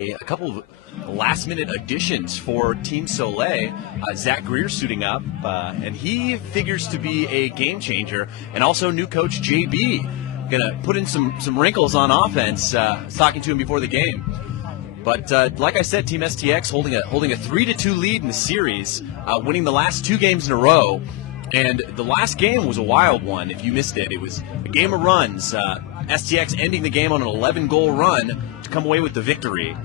A couple of last-minute additions for Team Soleil. Zach Greer suiting up, and he figures to be a game changer. And also new coach JB, gonna put in some wrinkles on offense. I was talking to him before the game, but like I said, Team STX holding a 3-2 lead in the series, winning the last 2 games in a row. And the last game was a wild one. If you missed it, it was a game of runs. STX ending the game on an 11-goal run to come away with the victory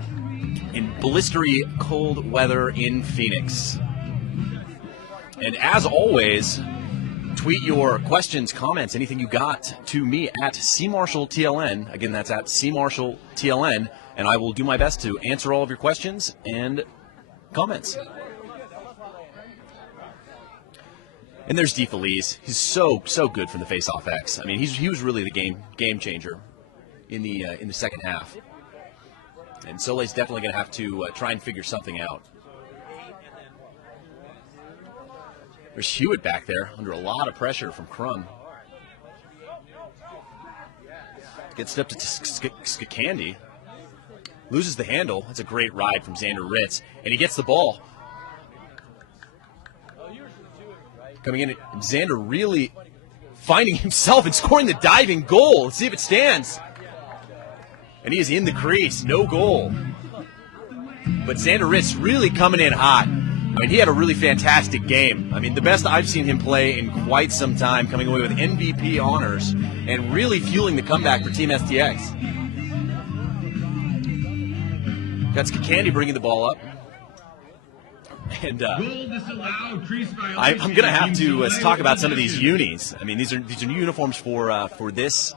in blistery cold weather in Phoenix. And as always, tweet your questions, comments, anything you got to me at cmarshalltln. Again, that's at cmarshalltln, and I will do my best to answer all of your questions and comments. And there's DeFelice. He's so good from the face-off X. I mean, he was really the game changer in the second half. And Soleil's definitely going to have to try and figure something out. There's Hewitt back there under a lot of pressure from Crum. Gets it up to Scandy. Loses the handle. That's a great ride from Xander Ritz. And he gets the ball. Coming in, Xander really finding himself and scoring the diving goal. Let's see if it stands. And he is in the crease, no goal. But Xander Ritz really coming in hot. I mean, he had a really fantastic game. I mean, the best I've seen him play in quite some time, coming away with MVP honors and really fueling the comeback for Team STX. Got Candy bringing the ball up. And I'm going to have to talk about some of these unis. I mean, these are new uniforms for this.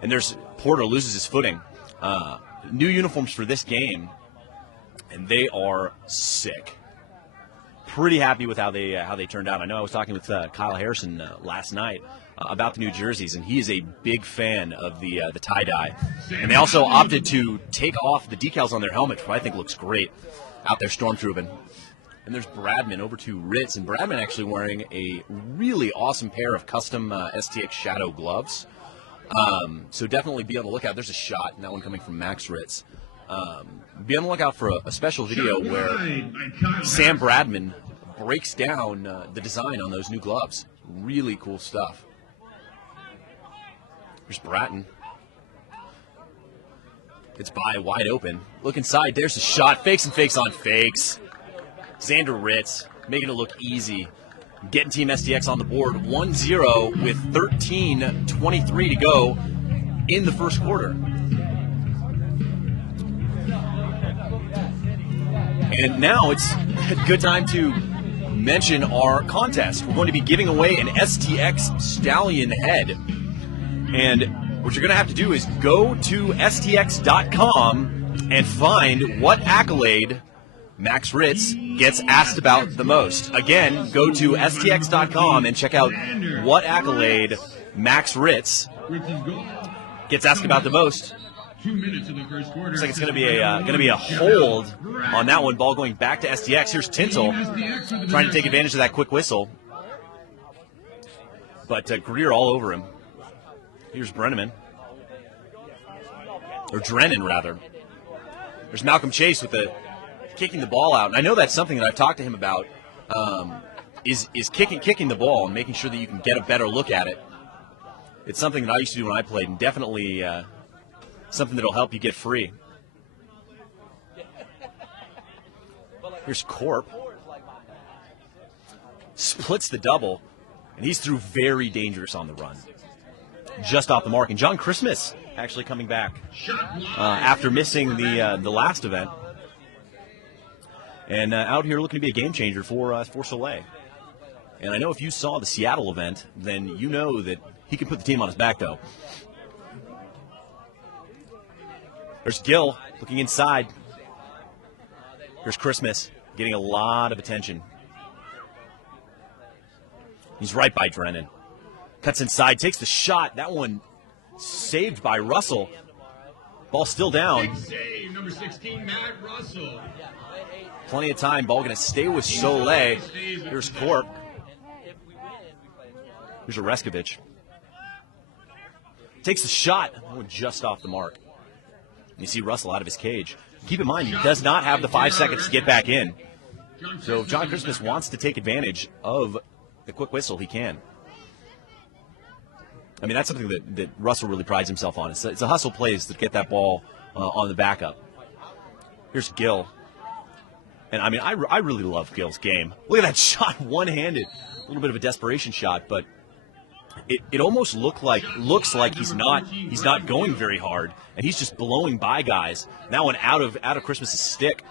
And there's Porter loses his footing. New uniforms for this game, and they are sick. Pretty happy with how they turned out. I know I was talking with Kyle Harrison last night about the new jerseys, and he is a big fan of the tie-dye. And they also opted to take off the decals on their helmets, which I think looks great out there stormtrooping. And there's Bradman over to Ritz, and Bradman actually wearing a really awesome pair of custom STX Shadow gloves. So definitely be on the lookout. There's a shot, and that one coming from Max Ritz. Be on the lookout for a special video where Sam Bradman breaks down the design on those new gloves. Really cool stuff. There's Bratton. It's by wide open. Look inside. There's a shot. Fakes and fakes on fakes. Xander Ritz making it look easy. Getting Team STX on the board 1-0 with 13:23 to go in the first quarter. And now it's a good time to mention our contest. We're going to be giving away an STX Stallion head. And what you're going to have to do is go to stx.com and find what accolade Max Ritz gets asked about the most. Again, go to stx.com and check out what accolade Max Ritz gets asked about the most. 2 minutes in the first quarter. Looks like it's going to be a hold on that one. Ball going back to STX. Here's Tintle trying to take advantage of that quick whistle, but Greer all over him. Here's Brenneman, or Drennan rather. There's Malcolm Chase with the kicking the ball out, and I know that's something that I've talked to him about. Is kicking the ball and making sure that you can get a better look at it. It's something that I used to do when I played, and definitely something that'll help you get free. Here's Corp. Splits the double, and he's through very dangerous on the run. Just off the mark, and John Christmas actually coming back after missing the last event. And out here looking to be a game changer for Soleil. And I know if you saw the Seattle event, then you know that he can put the team on his back, though. There's Gill looking inside. Here's Christmas getting a lot of attention. He's right by Drennan. Cuts inside, takes the shot. That one saved by Russell. Ball still down. Big save, number 16, Matt Russell. Plenty of time. Ball going to stay with Soleil. Here's Corp. Here's Oreskovich. Takes the shot. That one just off the mark. You see Russell out of his cage. Keep in mind, he does not have the 5 seconds to get back in. So if John Christmas wants to take advantage of the quick whistle, he can. I mean, that's something that Russell really prides himself on. It's a hustle plays to get that ball on the backup. Here's Gill. And, I mean, I really love Gill's game. Look at that shot, one-handed. A little bit of a desperation shot, but it almost looks like he's not going very hard, and he's just blowing by guys. That one out of Christmas's stick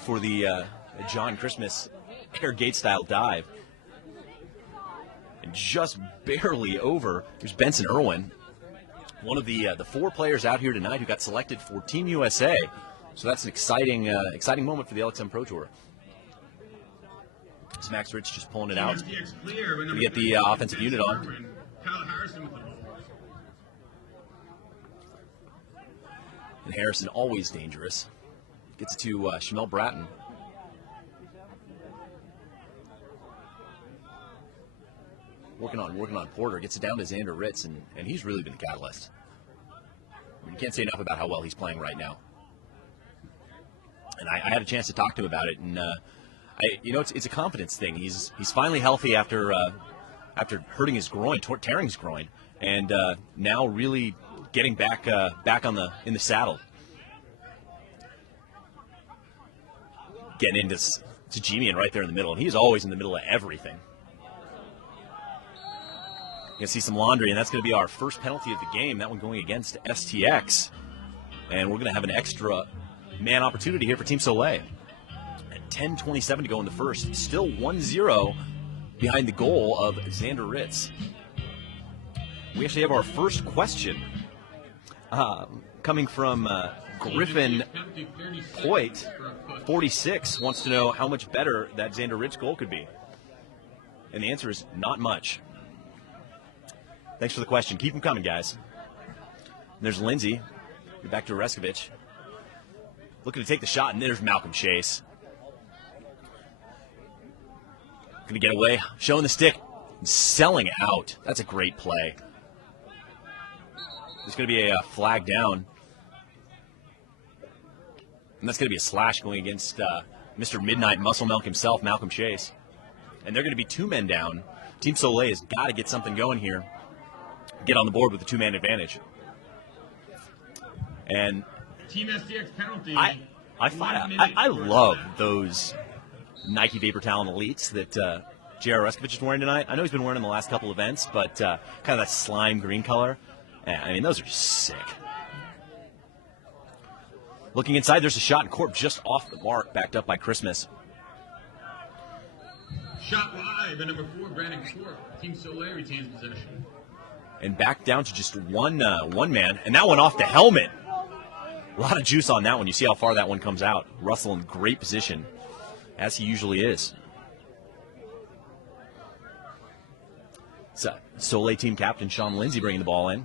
for the John Christmas air gate style dive, and just barely over. Here's Benson Irwin, one of the 4 players out here tonight who got selected for Team USA. So that's an exciting moment for the LXM Pro Tour. It's Max Ritz just pulling it out to get the offensive unit on. And Harrison, always dangerous. Gets it to Shamel Bratton. Working on Porter. Gets it down to Xander Ritz, and he's really been the catalyst. I mean, you can't say enough about how well he's playing right now. And I had a chance to talk to him about it, and it's a confidence thing. He's finally healthy after hurting his groin, tearing his groin, and now really getting back in the saddle. Getting into Jimian right there in the middle, and he's always in the middle of everything. You're going to see some laundry, and that's going to be our first penalty of the game, that one going against STX. And we're going to have an extra man opportunity here for Team Soleil. At 10:27 to go in the first. Still 1-0 behind the goal of Xander Ritz. We actually have our first question coming from Griffin Hoyt. 46 wants to know how much better that Xander Ritz goal could be. And the answer is not much. Thanks for the question. Keep them coming, guys. And there's Lindsay. Back to Reskovich. Looking to take the shot, and there's Malcolm Chase. Going to get away, showing the stick, selling out. That's a great play. There's going to be a flag down. And that's going to be a slash going against Mr. Midnight Muscle Milk himself, Malcolm Chase. And they're going to be 2 men down. Team Soleil has got to get something going here. Get on the board with a 2-man advantage. And Team STX penalty. I love those Nike Vapor Talon Elites that J.R. Reskovich is wearing tonight. I know he's been wearing them the last couple events, but kind of that slime green color. Yeah, I mean, those are sick. Looking inside, there's a shot in Corp just off the mark, backed up by Christmas. Shot live at number 4, Brandon Corp. Team Soleil retains possession. And back down to just one man, and that one off the helmet. A lot of juice on that one. You see how far that one comes out. Russell in great position, as he usually is. So, Soleil team captain Sean Lindsay bringing the ball in.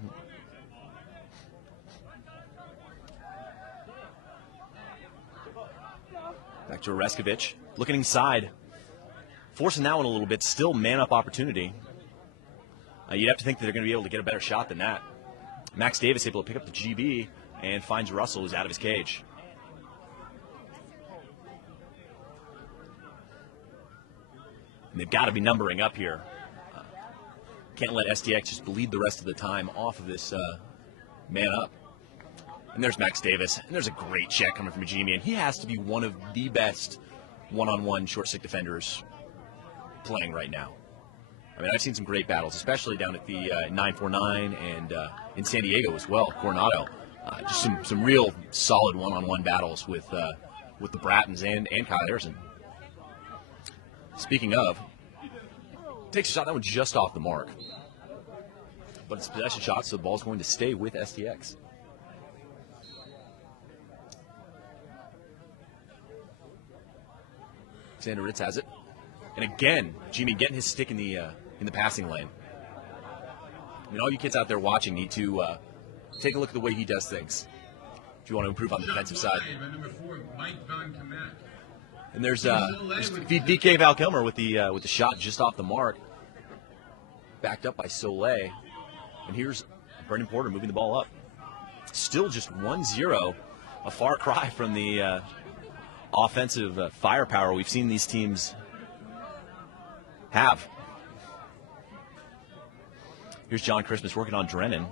Back to Reskovich. Looking inside. Forcing that one a little bit. Still man-up opportunity. You'd have to think that they're going to be able to get a better shot than that. Max Davis able to pick up the GB and finds Russell, who's out of his cage. And they've got to be numbering up here. Can't let STX just bleed the rest of the time off of this man up. And there's Max Davis. And there's a great check coming from Jimmy. And he has to be one of the best one-on-one short stick defenders playing right now. I mean, I've seen some great battles, especially down at the 949 and in San Diego as well, Coronado. Just some real solid one-on-one battles with the Brattons and Kyle Harrison. Speaking of, takes a shot, that one just off the mark. But it's a possession shot, so the ball's going to stay with STX. Xander Ritz has it. And again, Jimmy getting his stick in the passing lane. I mean, all you kids out there watching need to take a look at the way he does things if you want to improve on the defensive side. And there's DK Val Kilmer with the shot just off the mark, backed up by Soleil. And here's Brendan Porter moving the ball up. Still just 1-0 a far cry from the offensive firepower we've seen these teams have. Here's John Christmas working on Drennan.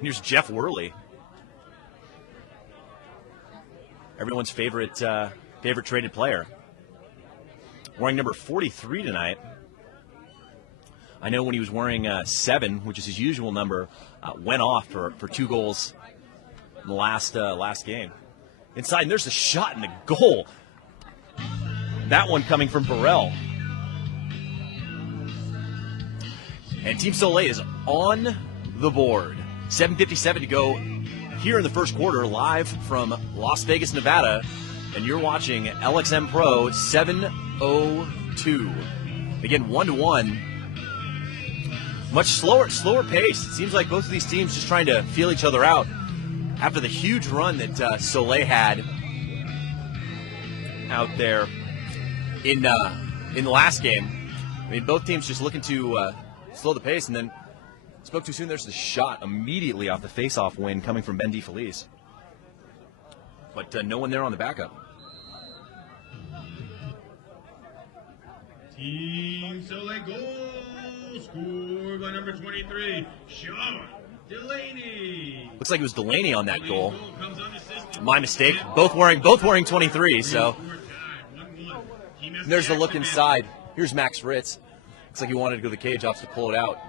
Here's Jeff Worley, everyone's favorite traded player, wearing number 43 tonight. I know when he was wearing 7, which is his usual number, went off for 2 goals in the last game. Inside, and there's a shot and a goal. That one coming from Burrell. And Team Soleil is on the board. 7:57 to go here in the first quarter, live from Las Vegas, Nevada. And you're watching LXM Pro 7:02. Again, 1-1. Much slower pace. It seems like both of these teams just trying to feel each other out after the huge run that Soleil had out there in the last game. I mean, both teams just looking to slow the pace, and then spoke too soon. There's the shot immediately off the face-off win coming from Ben DeFelice. But no one there on the backup. Team Soleil goal scored by number 23, Sean Delaney. Looks like it was Delaney on that goal. My mistake. Both wearing 23. So there's the look inside. Here's Max Ritz. Looks like he wanted to go to the cage ops to pull it out.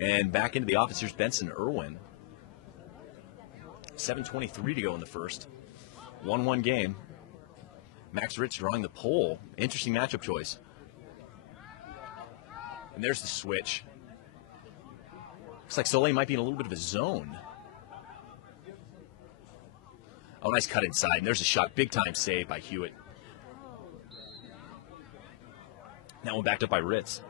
And back into the office, here's Benson Irwin. 7:23 to go in the first. 1-1 game. Max Ritz drawing the pole. Interesting matchup choice. And there's the switch. Looks like Soleil might be in a little bit of a zone. Oh, nice cut inside. And there's a shot. Big-time save by Hewitt. That one backed up by Ritz.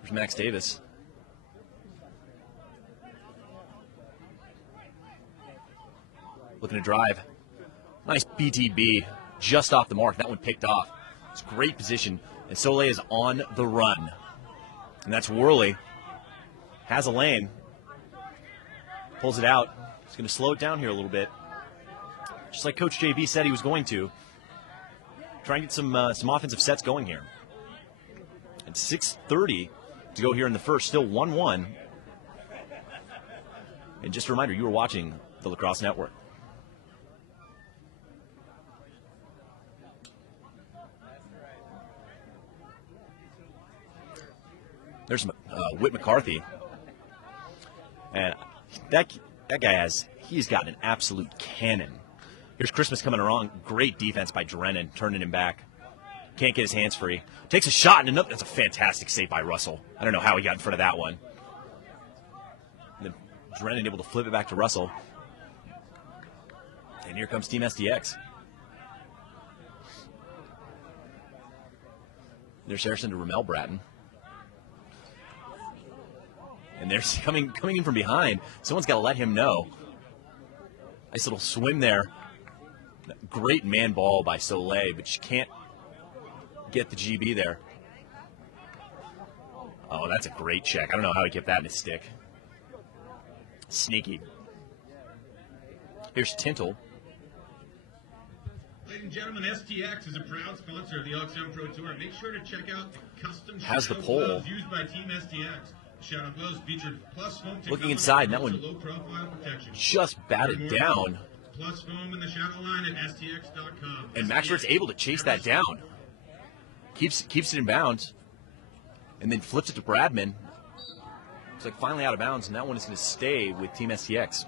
There's Max Davis. Looking to drive. Nice BTB. Just off the mark. That one picked off. It's great position. And Soleil is on the run. And that's Worley. Has a lane. Pulls it out. He's going to slow it down here a little bit. Just like Coach JB said he was going to. Try and get some offensive sets going here. And 6:30 to go here in the first. Still 1-1. And just a reminder, you were watching the Lacrosse Network. There's Whit McCarthy. And that guy he's got an absolute cannon. Here's Christmas coming around. Great defense by Drennan, turning him back. Can't get his hands free. Takes a shot, and another. That's a fantastic save by Russell. I don't know how he got in front of that one. And then Drennan able to flip it back to Russell. And here comes Team SDX. There's Harrison to Ramel Bratton. And they're coming in from behind. Someone's got to let him know. Nice little swim there. Great man ball by Soleil, but you can't get the GB there. Oh, that's a great check. I don't know how he kept that in his stick. Sneaky. Here's Tintle. Ladies and gentlemen, STX is a proud sponsor of the LXM Pro Tour. Make sure to check out the custom has the shadow pole gloves used by Team STX. Shadow gloves featured plus foam looking inside, and that one low profile protection. Just batted down. Plus foam in the shadow line at STX.com. And Max Ritz able to chase that down. Keeps it in bounds. And then flips it to Bradman. It's like finally out of bounds, and that one is going to stay with Team STX.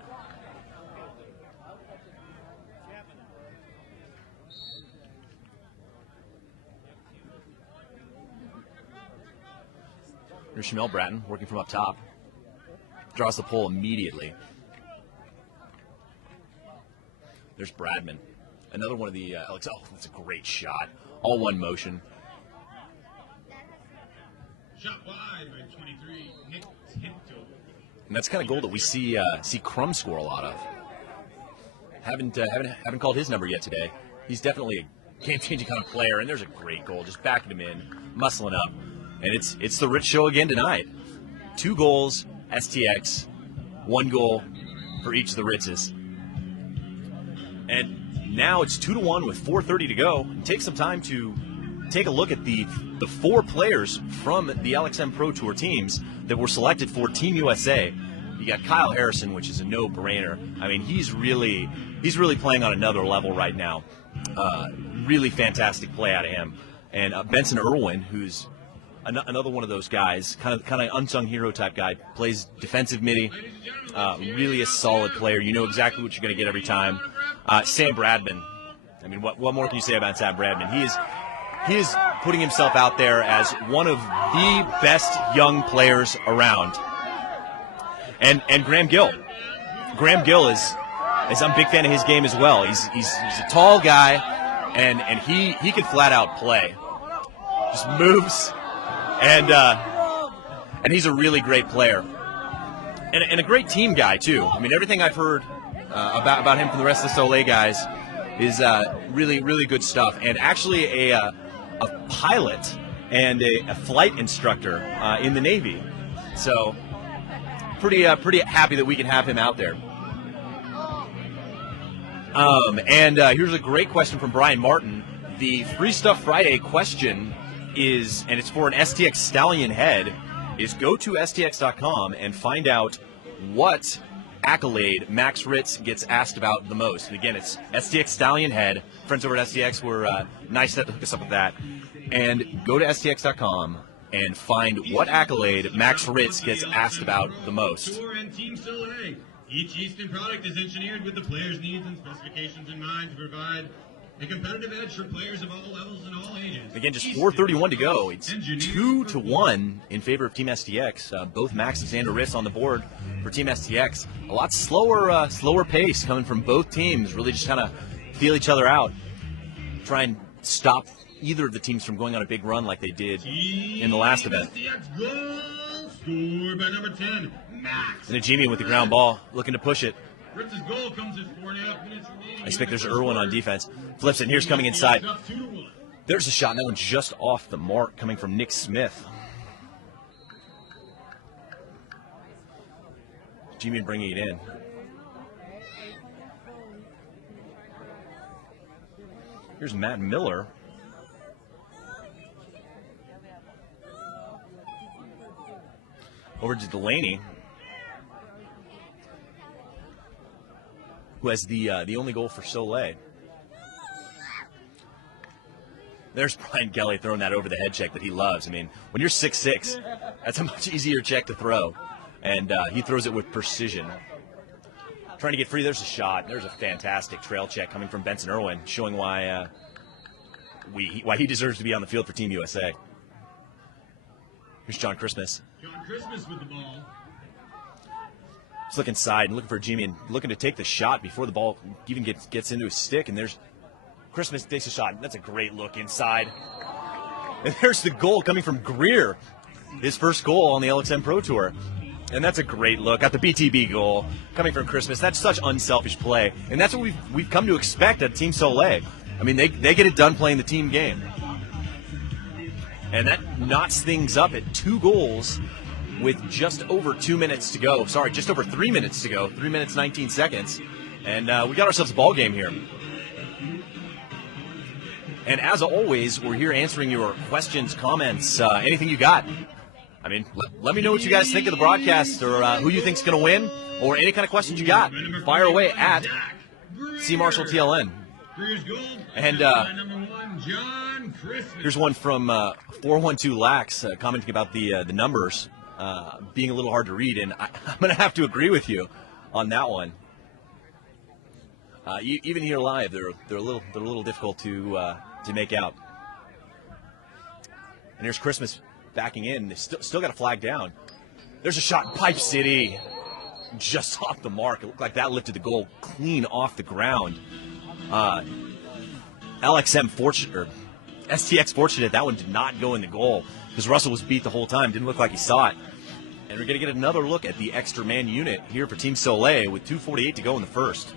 There's Shamel Bratton working from up top. Draws the pole immediately. There's Bradman. Another one of the LXM. Oh, that's a great shot. All one motion. Shot wide by 23, Nick Tinto. And that's the kind of goal that we see Crum score a lot of. Haven't called his number yet today. he's definitely a game-changing kind of player. And there's a great goal, just backing him in, muscling up. And it's the Ritz show again tonight. 2 goals, STX, 1 goal for each of the Ritzes. And now it's 2-1 with 4:30 to go. Take some time to take a look at the 4 players from the LXM Pro Tour teams that were selected for Team USA. You got Kyle Harrison, which is a no-brainer. I mean, he's really playing on another level right now. Really fantastic play out of him. And Benson Irwin, who's another one of those guys, kind of unsung hero type guy, plays defensive midi. Really a solid player. You know exactly what you're going to get every time. Sam Bradman. I mean, what more can you say about Sam Bradman? He is putting himself out there as one of the best young players around. And Graham Gill. Graham Gill is I'm a big fan of his game as well. He's a tall guy, and he can flat out play. Just moves, and he's a really great player, and a great team guy too. I mean, everything I've heard about him from the rest of the Soleil guys is really good stuff. And actually a pilot and a flight instructor in the Navy. So pretty happy that we can have him out there. And here's a great question from Brian Martin. The Free Stuff Friday question is, and it's for an STX Stallion head, is go to STX.com and find out what accolade Max Ritz gets asked about the most. And again, it's STX Stallion head. Friends over at STX were nice enough to hook us up with that. And go to STX.com and find what accolade Max Ritz gets asked about the most. Tour and Team Soleil. Each Easton product is engineered with the player's needs and specifications in mind to provide a competitive edge for players of all levels and all ages. Again, just 4:31 to go. It's 2-1 in favor of Team STX. Both Max and Xander Ritz on the board for Team STX. A lot slower pace coming from both teams. Really just kind of feel each other out. Try and stop either of the teams from going on a big run like they did in the last event. STX goal scored by number 10, Max. And a Jimmy with the ground ball, looking to push it. Ritz's goal comes at 4.5 minutes remaining. I expect there's Irwin on defense. Flips it, and here's coming inside. There's a shot, and that one's just off the mark, coming from Nick Smith. Jimmy bringing it in. Here's Matt Miller. Over to Delaney, who has the only goal for Soleil. There's Brian Kelly throwing that over the head check that he loves. I mean, when you're 6'6", that's a much easier check to throw, and he throws it with precision. Trying to get free. There's a shot. There's a fantastic trail check coming from Benson Irwin, showing why he deserves to be on the field for Team USA. Here's John Christmas. John Christmas with the ball. He's looking inside and looking for Jimmy and looking to take the shot before the ball even gets into his stick. And there's Christmas takes a shot. That's a great look inside. And there's the goal coming from Greer, his first goal on the LXM Pro Tour. And that's a great look. Got the BTB goal coming from Christmas. That's such unselfish play. And that's what we've come to expect at Team Soleil. I mean, they get it done playing the team game. And that knots things up at 2 goals with just over 2 minutes to go. Sorry, just over 3 minutes to go. 3 minutes, 19 seconds. And we got ourselves a ball game here. And as always, we're here answering your questions, comments, anything you got. I mean, let me know what you guys think of the broadcast, or who you think's going to win, or any kind of questions you got. Fire away at C Marshall TLN. And here's one from 412 Lax commenting about the numbers being a little hard to read, and I'm going to have to agree with you on that one. Even here live, they're a little difficult to make out. And here's Christmas backing in. They still got a flag down. There's a shot in Pipe City, just off the mark. It looked like that lifted the goal clean off the ground. LXM fortunate, or STX fortunate, that one did not go in the goal because Russell was beat the whole time. Didn't look like he saw it. And we're going to get another look at the extra man unit here for Team Soleil with 2:48 to go in the first.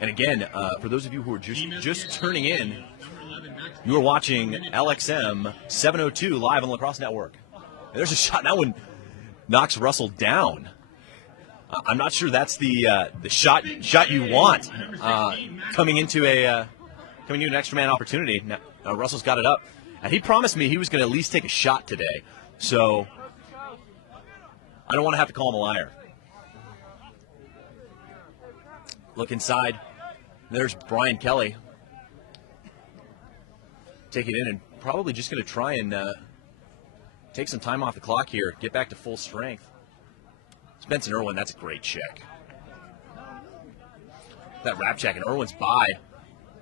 And again, for those of you who are just turning in, you are watching LXM 702 live on Lacrosse Network. And there's a shot. That one knocks Russell down. I'm not sure that's the shot you want coming into an extra man opportunity. Now, Russell's got it up, and he promised me he was going to at least take a shot today. So I don't want to have to call him a liar. Look inside. There's Brian Kelly. Take it in and probably just going to try and take some time off the clock here, get back to full strength. Spencer Irwin, that's a great check. That wrap check, and Irwin's by.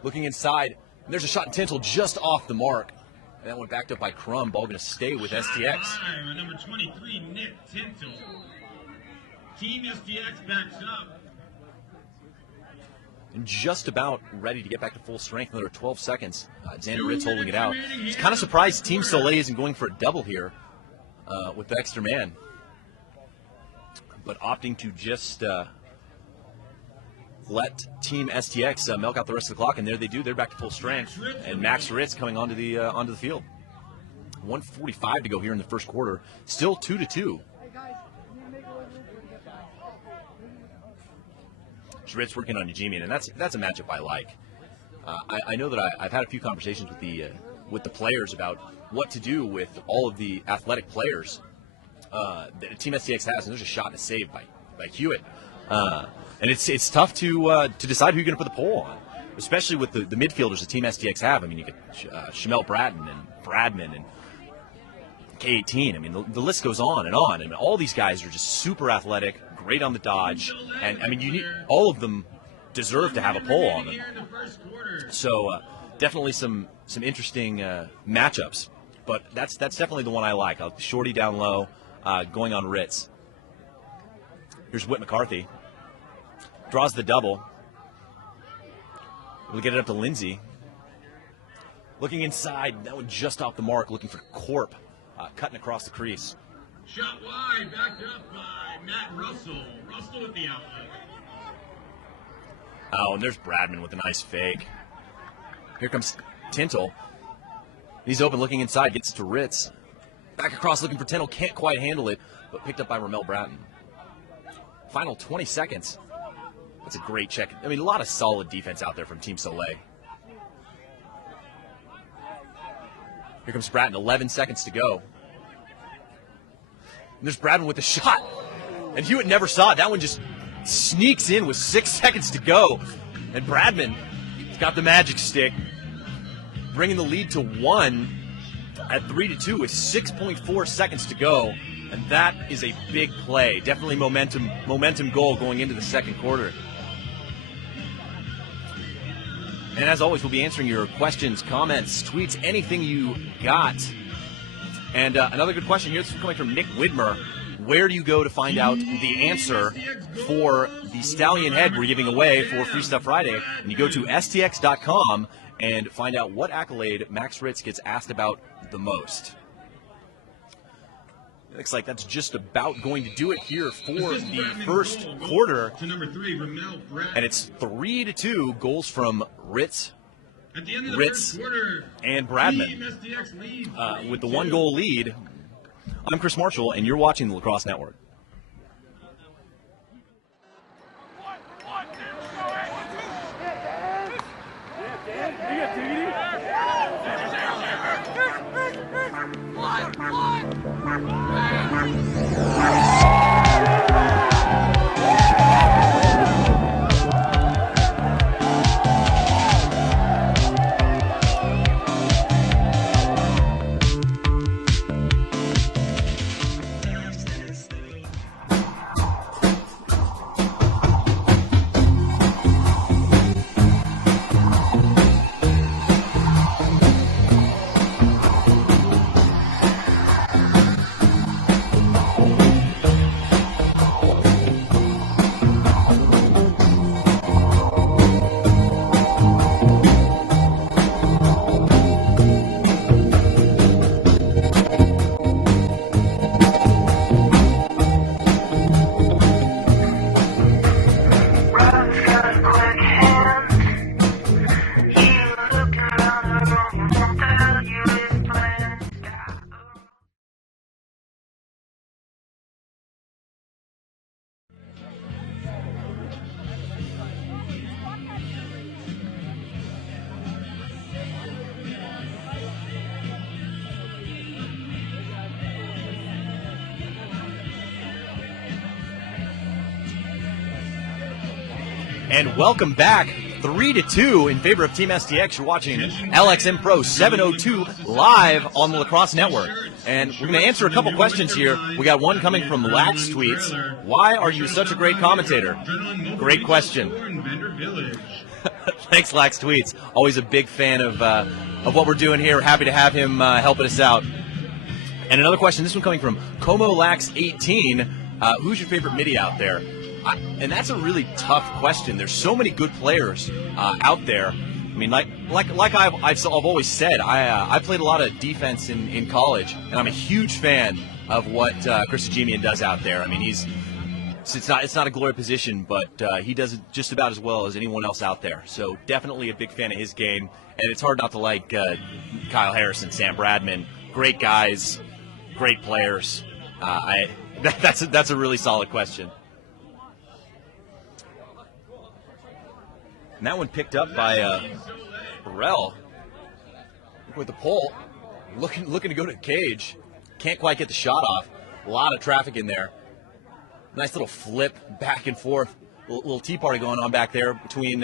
Looking inside, and there's a shot intentional just off the mark. And that one backed up by Crum. Ball going to stay with STX. Number 23, Nick Tintle. Team STX backs up. And just about ready to get back to full strength. Another 12 seconds. Xander Ritz holding it out. He's kind of surprised Team Soleil isn't going for a double here with the extra man. But opting to just let Team STX milk out the rest of the clock, and there they do. They're back to full strength, and Max Ritz coming onto the field. 1:45 to go here in the first quarter. Still 2-2. Ritz working on Eugene, and that's a matchup I like. I know that I've had a few conversations with the players about what to do with all of the athletic players that Team STX has, and there's a shot and a save by Hewitt. And it's tough to decide who you're going to put the pole on, especially with the midfielders that Team STX have. I mean, you get Shamel Bratton and Bradman and K18. I mean, the list goes on. I mean, all these guys are just super athletic, great on the dodge, and I mean, all of them deserve to have a pole on them. So definitely some interesting matchups, but that's definitely the one I like. Shorty down low, going on Ritz. Here's Whit McCarthy. Draws the double. We'll get it up to Lindsay. Looking inside, that one just off the mark, looking for Corp, cutting across the crease. Shot wide, backed up by Matt Russell. Russell with the outlet. Oh, and there's Bradman with a nice fake. Here comes Tintle. He's open, looking inside, gets to Ritz. Back across, looking for Tintle, can't quite handle it, but picked up by Ramel Bratton. Final 20 seconds. That's a great check. I mean, a lot of solid defense out there from Team Soleil. Here comes Bratton, 11 seconds to go. And there's Bradman with a shot. And Hewitt never saw it. That one just sneaks in with 6 seconds to go. And Bradman has got the magic stick, bringing the lead to 1 at 3-2 with 6.4 seconds to go. And that is a big play. Definitely momentum goal going into the second quarter. And as always, we'll be answering your questions, comments, tweets, anything you got. And another good question here, this is coming from Nick Widmer. Where do you go to find out the answer for the Stallion Head we're giving away for Free Stuff Friday? And you go to stx.com and find out what accolade Max Ritz gets asked about the most. Looks like that's just about going to do it here for the first quarter. And it's 3-2 goals from Ritz and Bradman. With the 1-goal lead, I'm Chris Marshall, and you're watching the Lacrosse Network. And welcome back, 3-2 in favor of Team STX. You're watching LXM Pro 702 live on the Lacrosse Network. And we're going to answer a couple questions here. We got one coming from Lax Tweets. Why are you such a great commentator? Great question. Thanks, Lax Tweets. Always a big fan of what we're doing here. Happy to have him helping us out. And another question, this one coming from Como Lax 18. Who's your favorite midi out there? And that's a really tough question. There's so many good players out there. I mean, like I've always said, I played a lot of defense in college, and I'm a huge fan of what Chris Agemian does out there. I mean, it's not a glory position, but he does it just about as well as anyone else out there. So definitely a big fan of his game, and it's hard not to like Kyle Harrison, Sam Bradman, great guys, great players. That's a really solid question. And that one picked up by Burrell with the pole, looking to go to the cage. Can't quite get the shot off. A lot of traffic in there. Nice little flip back and forth. Little tea party going on back there between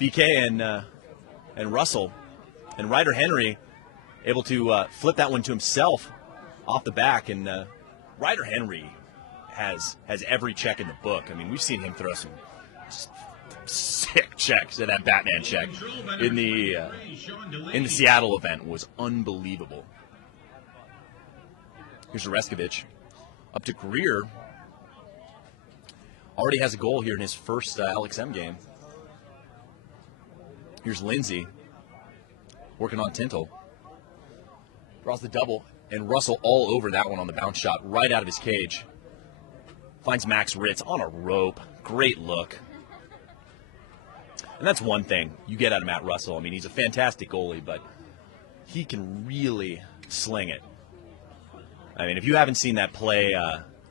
BK and Russell. And Ryder Henry able to flip that one to himself off the back. And Ryder Henry has every check in the book. I mean, we've seen him throw some sick checks. At that Batman check in the Seattle event was unbelievable. Here's Reskovich up to Greer. Already has a goal here in his first LXM game. Here's Lindsay working on Tintle. Draws the double, and Russell all over that one on the bounce shot right out of his cage. Finds Max Ritz on a rope. Great look. And that's one thing you get out of Matt Russell. I mean, he's a fantastic goalie, but he can really sling it. I mean, if you haven't seen that play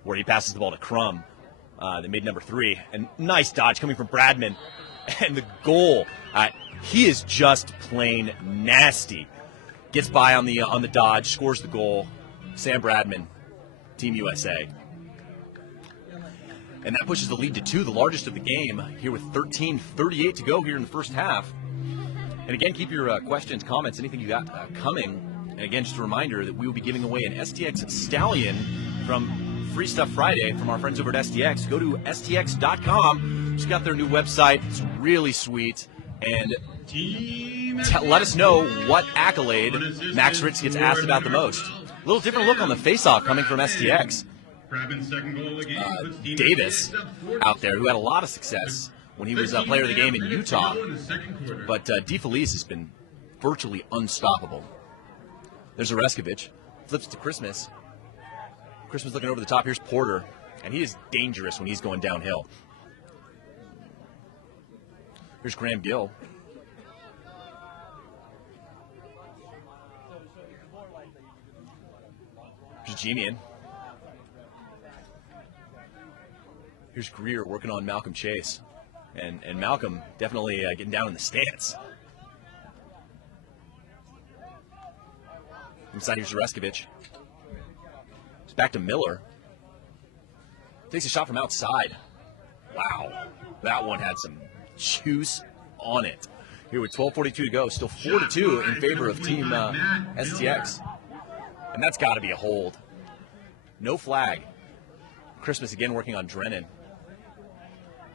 where he passes the ball to Crum, that made number 3, and nice dodge coming from Bradman, and the goal, he is just plain nasty. Gets by on the dodge, scores the goal. Sam Bradman, Team USA. And that pushes the lead to 2, the largest of the game, here with 13:38 to go here in the first half. And again, keep your questions, comments, anything you got coming. And again, just a reminder that we will be giving away an STX Stallion from Free Stuff Friday from our friends over at STX. Go to stx.com. Just got their new website. It's really sweet. And let us know what accolade Max Ritz gets asked about the most. A little different look on the face-off coming from STX. Davis out there, who had a lot of success when he was player of the game in Utah. But DeFelice has been virtually unstoppable. There's Reskovich. Flips to Christmas. Christmas looking over the top. Here's Porter. And he is dangerous when he's going downhill. Here's Graham Gill. Here's Genian. Here's Greer working on Malcolm Chase. And Malcolm definitely getting down in the stance. Inside, here's Reskovich. It's back to Miller. Takes a shot from outside. Wow. That one had some juice on it. Here with 12:42 to go. Still 4-2 in favor of Team STX. And that's got to be a hold. No flag. Christmas again working on Drennan.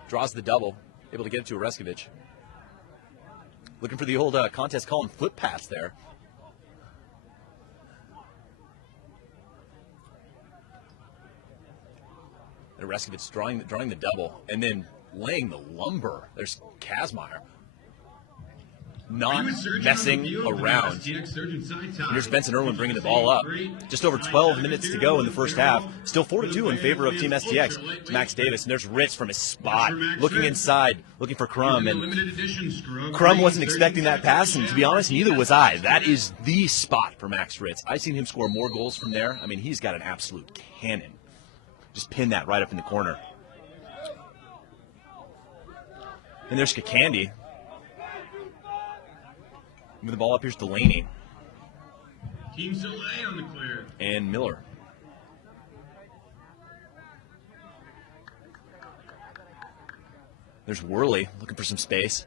Draws the double. Able to get it to Reskovich. Looking for the old contest call and flip pass there. And Reskovich drawing the double and then laying the lumber. There's Kazmaier. Not messing around. Here's Benson Irwin bringing the ball up. Just over 12 minutes to go in the first half. Still 4-2 in favor of Team STX. It's Max Davis, and there's Ritz from his spot. Looking inside, looking for Crum. And Crum wasn't expecting that pass, and to be honest, neither was I. That is the spot for Max Ritz. I've seen him score more goals from there. I mean, he's got an absolute cannon. Just pin that right up in the corner. And there's Kacandy. Moving the ball up, here's Delaney. Team Soleil on the clear. And Miller. There's Worley looking for some space.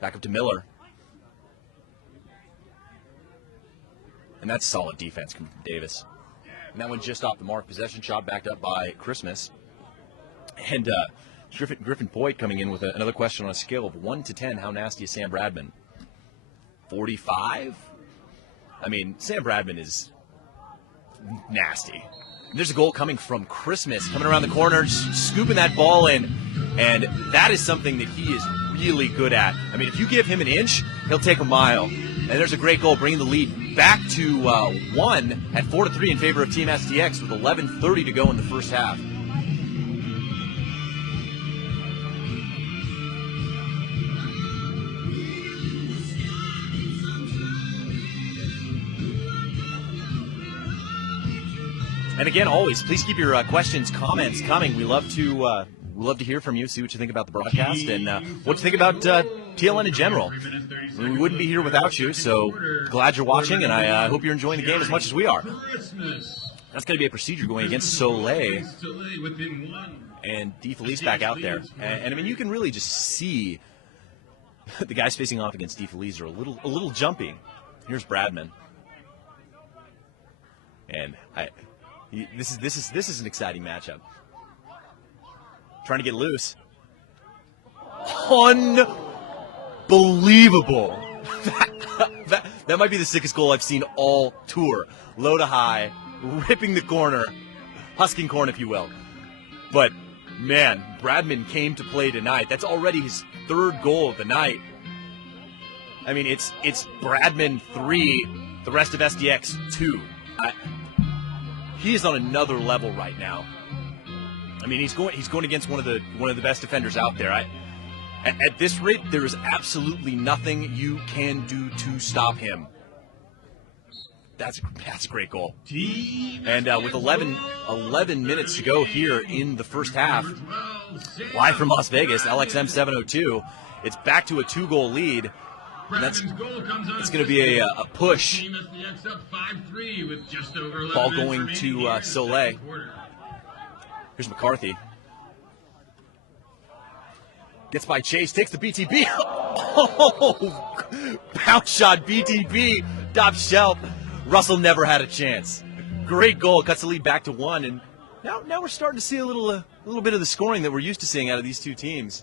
Back up to Miller. And that's solid defense coming from Davis. And that one just off the mark. Possession shot backed up by Christmas. And Griffin Boyd coming in with another question on a scale of 1 to 10. How nasty is Sam Bradman? 45? I mean, Sam Bradman is nasty. There's a goal coming from Christmas, coming around the corner, scooping that ball in. And that is something that he is really good at. I mean, if you give him an inch, he'll take a mile. And there's a great goal, bringing the lead back to 1 at 4-3 in favor of Team STX with 11:30 to go in the first half. And again, always, please keep your questions, comments coming. We love to hear from you, see what you think about the broadcast, and what you think about TLN in general. I mean, we wouldn't be here without you, so glad you're watching, and I hope you're enjoying the game as much as we are. That's going to be a procedure going against Soleil, and DeFelice back out there. And I mean, you can really just see the guys facing off against DeFelice are a little jumpy. Here's Bradman, and this is an exciting matchup. Trying to get loose. Unbelievable. That might be the sickest goal I've seen all tour. Low to high, ripping the corner, husking corn, if you will. But, man, Bradman came to play tonight. That's already his third goal of the night. I mean, it's Bradman 3, the rest of SDX 2. He is on another level right now. I mean, he's going against one of the best defenders out there. At this rate, there is absolutely nothing you can do to stop him. That's a great goal. And with 11 minutes to go here in the first half, live from Las Vegas, LXM 702, it's back to a 2-goal lead. And it's going to be a push. Ball going to Soleil. Here's McCarthy. Gets by Chase, takes the BTB. Oh, bounce shot, BTB, top shelf. Russell never had a chance. Great goal, cuts the lead back to 1, and now we're starting to see a little bit of the scoring that we're used to seeing out of these two teams.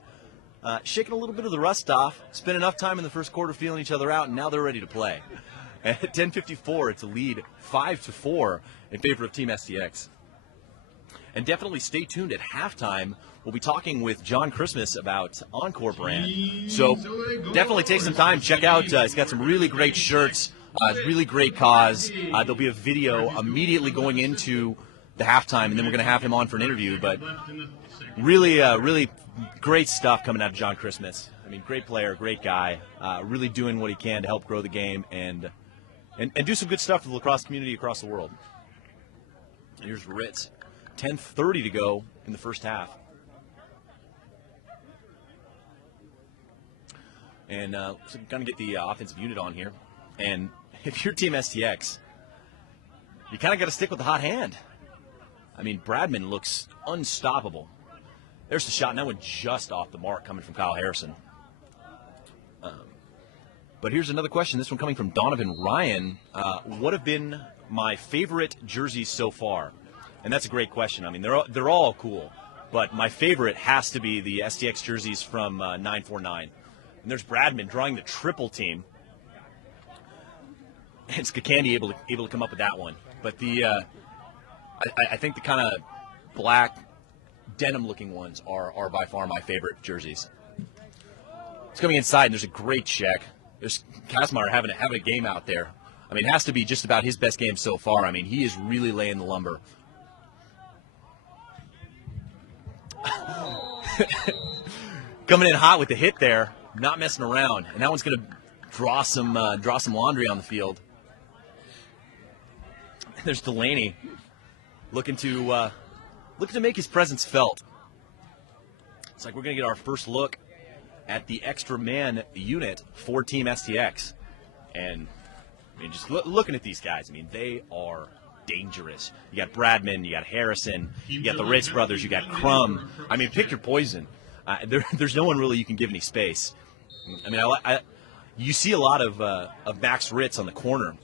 Shaking a little bit of the rust off, spent enough time in the first quarter feeling each other out, and now they're ready to play. At 10:54, it's a lead 5-4 in favor of Team STX. And definitely stay tuned at halftime. We'll be talking with John Christmas about Encore brand. So definitely take some time, check out. He's got some really great shirts, really great cause. There'll be a video immediately going into the halftime, and then we're going to have him on for an interview. But really great stuff coming out of John Christmas. I mean, great player, great guy, really doing what he can to help grow the game and do some good stuff for the lacrosse community across the world. And here's Ritz. 10:30 to go in the first half. And so we're going to get the offensive unit on here. And if you're Team STX, you kind of got to stick with the hot hand. I mean, Bradman looks unstoppable. There's the shot, and that one just off the mark coming from Kyle Harrison. But here's another question, this one coming from Donovan Ryan. What have been my favorite jerseys so far? And that's a great question. I mean, they're all cool, but my favorite has to be the STX jerseys from 949. And there's Bradman drawing the triple team. And Skakandi able to come up with that one. But I think the kind of black denim-looking ones are by far my favorite jerseys. It's coming inside, and there's a great check. There's Kazmaier having a game out there. I mean, it has to be just about his best game so far. I mean, he is really laying the lumber. Coming in hot with the hit there, not messing around, and that one's going to draw some laundry on the field. There's Delaney looking to make his presence felt. It's like we're going to get our first look at the extra man unit for Team STX, and I mean, just looking at these guys, I mean, they are dangerous. You got Bradman, you got Harrison, you got the Ritz brothers, you got Crum. I mean, pick your poison. There's no one really you can give any space. I mean, you see a lot of Max Ritz on the corner,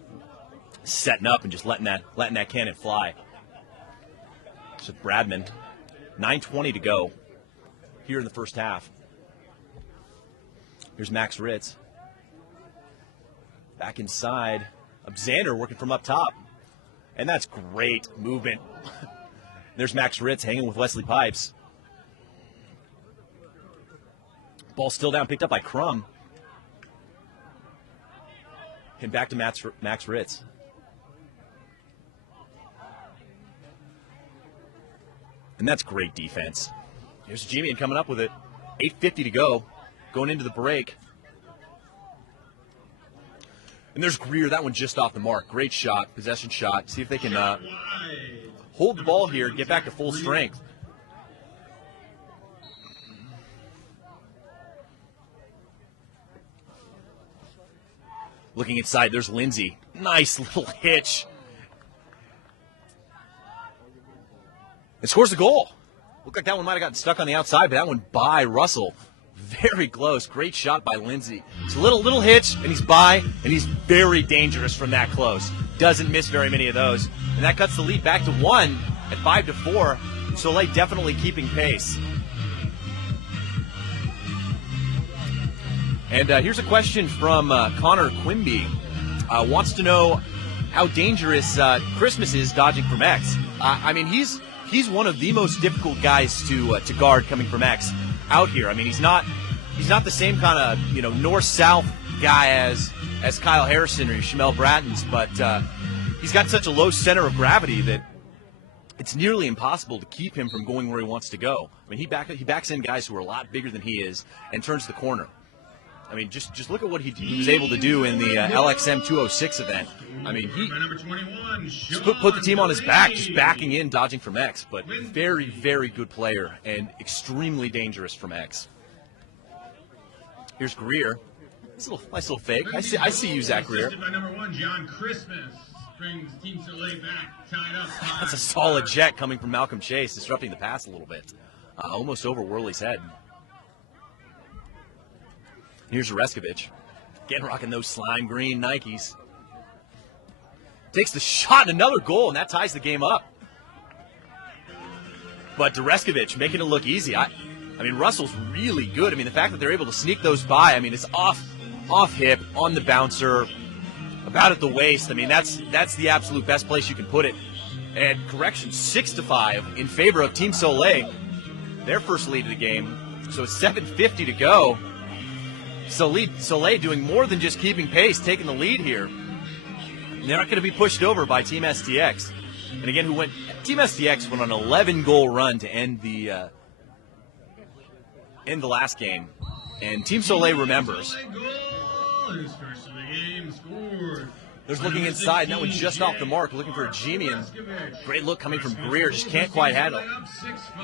setting up and just letting that cannon fly. So Bradman, 9:20 to go here in the first half. Here's Max Ritz. Back inside. Xander working from up top. And that's great movement. There's Max Ritz hanging with Wesley Pipes. Ball still down, picked up by Crum. And back to Max Ritz. And that's great defense. Here's Jimian coming up with it. 8:50 to go. Going into the break. And there's Greer. That one just off the mark. Great shot. Possession shot. See if they can hold the ball here, get back to full strength. Looking inside, there's Lindsay. Nice little hitch. And scores the goal. Looked like that one might have gotten stuck on the outside, but that one by Russell. Very close. Great shot by Lindsay. It's a little hitch, and he's by, and he's very dangerous from that close. Doesn't miss very many of those. And that cuts the lead back to 1 at 5-4. Soleil definitely keeping pace. And here's a question from Connor Quimby. Wants to know how dangerous Christmas is dodging from X. I mean, he's one of the most difficult guys to guard coming from X out here. I mean, he's not the same kind of north-south guy as Kyle Harrison or Shamel Bratton's, but he's got such a low center of gravity that it's nearly impossible to keep him from going where he wants to go. I mean, he backs in guys who are a lot bigger than he is and turns the corner. I mean, just look at what he was able to do in the LXM 206 event. I mean, he just put the team on his back, just backing in, dodging from X. But very, very good player and extremely dangerous from X. Here's Greer. Nice little fake. I see you, Zach Greer. That's a solid jet coming from Malcolm Chase, disrupting the pass a little bit. Almost over Worley's head. Here's Reskovich. Again, rocking those slime green Nikes. Takes the shot, another goal, and that ties the game up. But Reskovich making it look easy. I mean, Russell's really good. I mean, the fact that they're able to sneak those by, I mean, it's off hip, on the bouncer, about at the waist. I mean, that's the absolute best place you can put it. And correction, 6-5 in favor of Team Soleil. Their first lead of the game. So it's 7:50 to go. Soleil doing more than just keeping pace, taking the lead here. They're not going to be pushed over by Team STX. And again, Team STX went on an 11-goal run to end the last game. And Team Soleil remembers. There's looking inside. That one's just off the mark, looking for a Jimian. Great look coming from Greer, just can't quite handle it.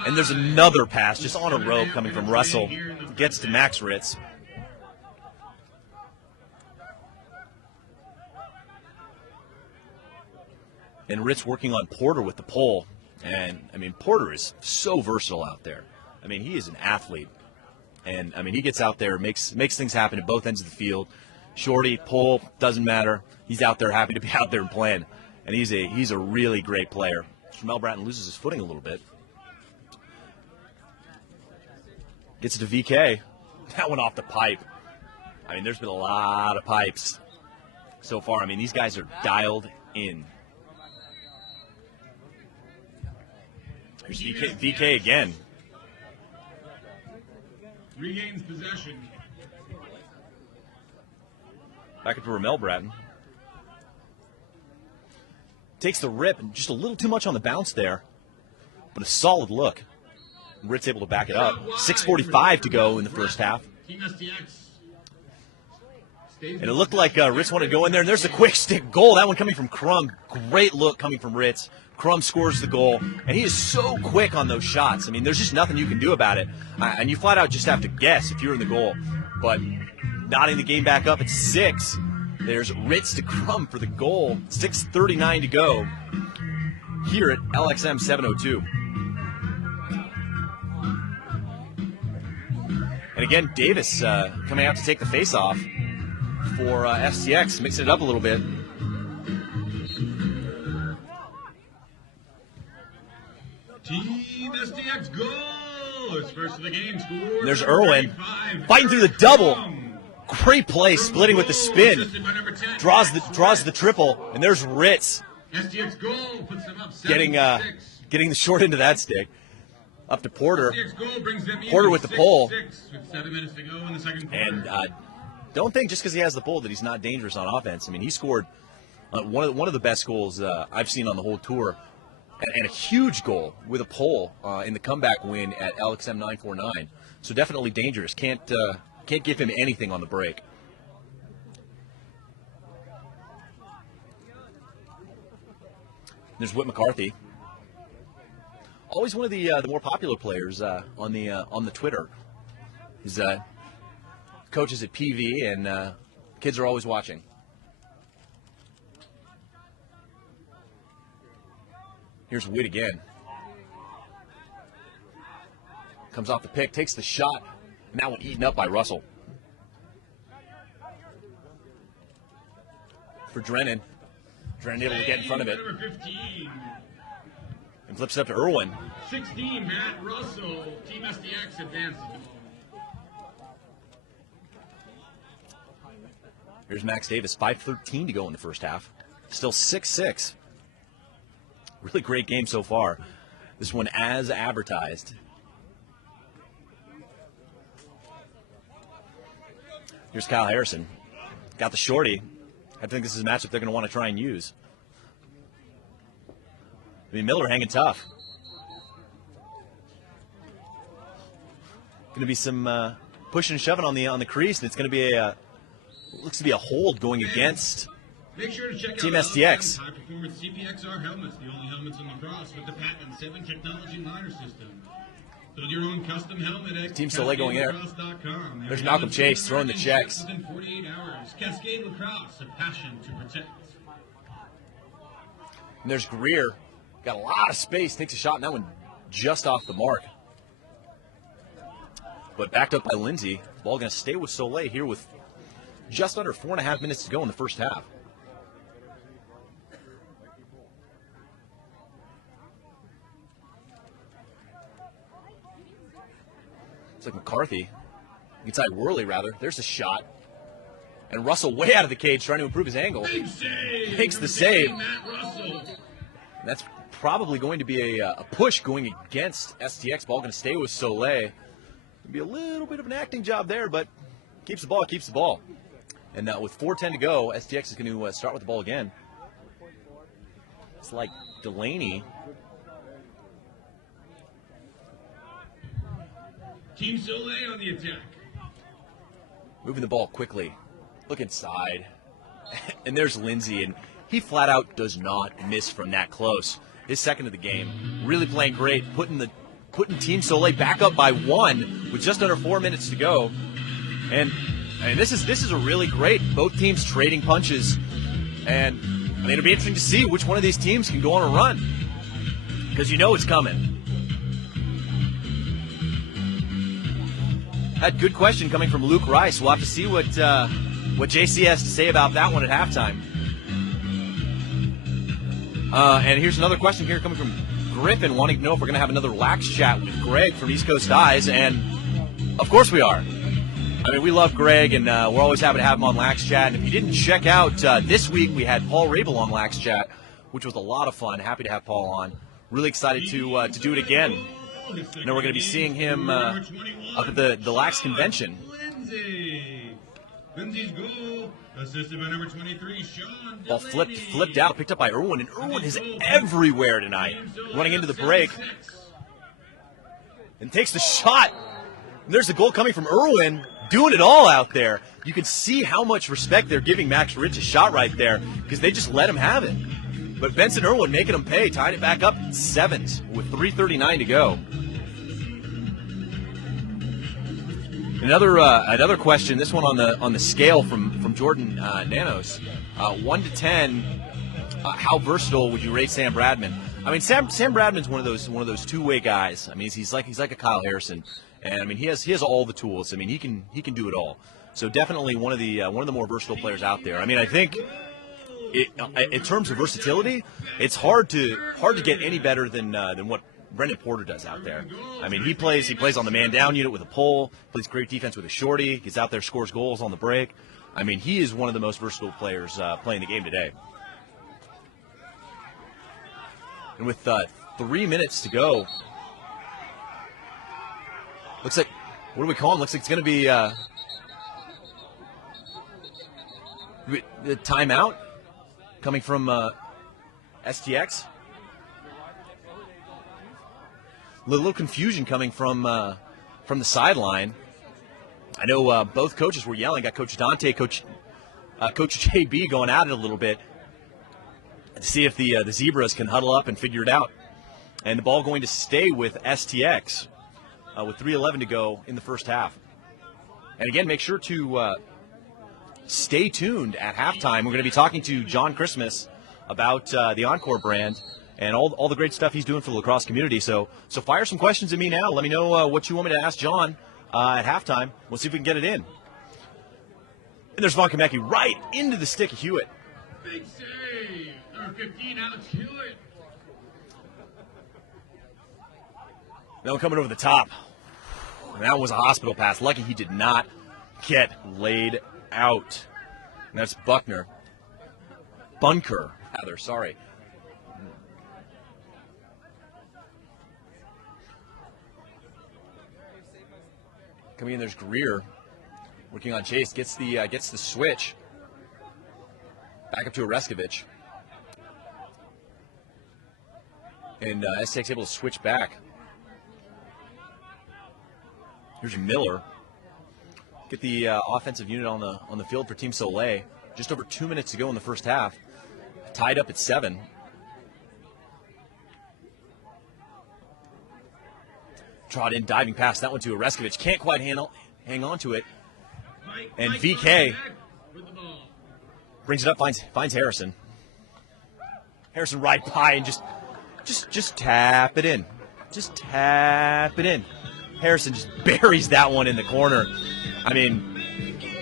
And there's another pass just on a rope coming from Russell. Gets to Max Ritz. And Ritz working on Porter with the pole. And, I mean, Porter is so versatile out there. I mean, he is an athlete. And, I mean, he gets out there, makes things happen at both ends of the field. Shorty, pole, doesn't matter. He's out there happy to be out there and playing. And he's a really great player. Shamel Bratton loses his footing a little bit. Gets it to VK. That one off the pipe. I mean, there's been a lot of pipes so far. I mean, these guys are dialed in. Here's VK again. Regains possession. Back up to Ramel Bratton. Takes the rip and just a little too much on the bounce there. But a solid look. Ritz able to back it up. 6:45 to go in the first half. And it looked like Ritz wanted to go in there. And there's a quick stick goal. That one coming from Crum. Great look coming from Ritz. Crum scores the goal. And he is so quick on those shots. I mean, there's just nothing you can do about it. And you flat out just have to guess if you're in the goal. But knotting the game back up at 6. There's Ritz to Crum for the goal. 6:39 to go here at LXM 702. And again, Davis coming out to take the face-off for STX, mixing it up a little bit. Team STX goal! It's first of the game. Score. There's Irwin fighting through the double. Great play, splitting with the spin. Draws the triple, and there's Ritz STX goal puts them up 7-6. getting the short end of that stick. Up to Porter. STX goal brings them Porter with the pole. 6-6 with 7 minutes to go in the second quarter. And don't think just because he has the pole that he's not dangerous on offense. I mean, he scored one of the best goals I've seen on the whole tour, and a huge goal with a pole in the comeback win at LXM 949. So definitely dangerous. Can't give him anything on the break. There's Whit McCarthy. Always one of the more popular players on the Twitter. He's coaches at PV, and kids are always watching. Here's Whit again. Comes off the pick, takes the shot, and that one eaten up by Russell. For Drennan. Drennan able to get in front of it. Number 15. And flips it up to Irwin. 16, Matt Russell. Team STX advances. Here's Max Davis, 5:13 to go in the first half. Still 6-6. Really great game so far. This one as advertised. Here's Kyle Harrison. Got the shorty. I think this is a matchup they're going to want to try and use. I mean, Miller hanging tough. Going to be some pushing and shoving on the crease, and it's going to be looks to be a hold going against Make sure to check Team out STX. High performance CPXR helmets, the only helmets in lacrosse with the Bratman 7 technology liner system. Build your own custom helmet at Team Soleil going there. CascadeLacrosse.com. There's Malcolm Chase throwing the checks. Within 48 hours. Cascade Lacrosse, a passion to protect. And there's Greer. Got a lot of space. Takes a shot, and that one just off the mark. But backed up by Lindsay. Ball going to stay with Soleil here with just under 4.5 minutes to go in the first half. It's like McCarthy. Inside Worley, rather. There's a shot. And Russell way out of the cage trying to improve his angle. Big save. Makes the save. Matt Russell. That's probably going to be a push going against STX. Ball going to stay with Soleil. Be a little bit of an acting job there, but keeps the ball. And with 4:10 to go, STX is going to start with the ball again. It's like Delaney. Team Soleil on the attack. Moving the ball quickly. Look inside. And there's Lindsay, and he flat out does not miss from that close. His second of the game. Really playing great, putting Team Soleil back up by 1 with just under 4 minutes to go. And this is a really great, both teams trading punches. And I mean, it'll be interesting to see which one of these teams can go on a run. Because you know it's coming. That good question coming from Luke Rice. We'll have to see what JC has to say about that one at halftime. And here's another question here coming from Griffin, wanting to know if we're going to have another Lax chat with Greg from East Coast Eyes, and of course we are. I mean, we love Greg, and we're always happy to have him on Lax Chat. And if you didn't check out, this week we had Paul Rabel on Lax Chat, which was a lot of fun. Happy to have Paul on. Really excited to do it again. I know we're going to be seeing him up at the Lax convention. Lindsay's goal, assisted by number 23, Sean. Ball flipped out, picked up by Irwin, and Irwin is everywhere tonight. Running into the break. And takes the shot. And there's the goal coming from Irwin, doing it all out there. You can see how much respect they're giving Max Rich's shot right there, because they just let him have it. But Benson Irwin making him pay, tying it back up 7s with 3:39 to go. Another question. This one on the scale from Jordan Nanos, 1 to 10. How versatile would you rate Sam Bradman? I mean, Sam Bradman's one of those two-way guys. I mean, he's like a Kyle Harrison, and I mean he has all the tools. I mean, he can do it all. So definitely one of the more versatile players out there. I mean, I think in terms of versatility, it's hard to get any better than what Brendan Porter does out there. I mean, he plays on the man down unit with a pull, plays great defense with a shorty, gets out there, scores goals on the break. I mean, he is one of the most versatile players playing the game today. And with 3 minutes to go, looks like, what do we call him? Looks like it's going to be the timeout coming from STX. A little confusion coming from the sideline. I know both coaches were yelling. Got Coach Dante, Coach JB going at it a little bit to see if the Zebras can huddle up and figure it out. And the ball going to stay with STX with 3:11 to go in the first half. And again, make sure to stay tuned at halftime. We're going to be talking to John Christmas about the Encore brand and all the great stuff he's doing for the lacrosse community. So fire some questions at me now. Let me know what you want me to ask John at halftime. We'll see if we can get it in. And there's Von Kamecki right into the stick of Hewitt. Big save. Number 15, Alex Hewitt. That one coming over the top. And that was a hospital pass. Lucky he did not get laid out. And that's Bunker, rather, sorry. Coming in, there's Greer working on Chase. Gets the switch. Back up to Oreskovich. And STX able to switch back. Here's Miller. Get the offensive unit on the field for Team Soleil. Just over 2 minutes to go in the first half. Tied up at 7. Trot in, diving past that one to Oreskovich. Can't quite hang on to it. And VK brings it up, finds Harrison. Harrison right by and just tap it in. Just tap it in. Harrison just buries that one in the corner. I mean,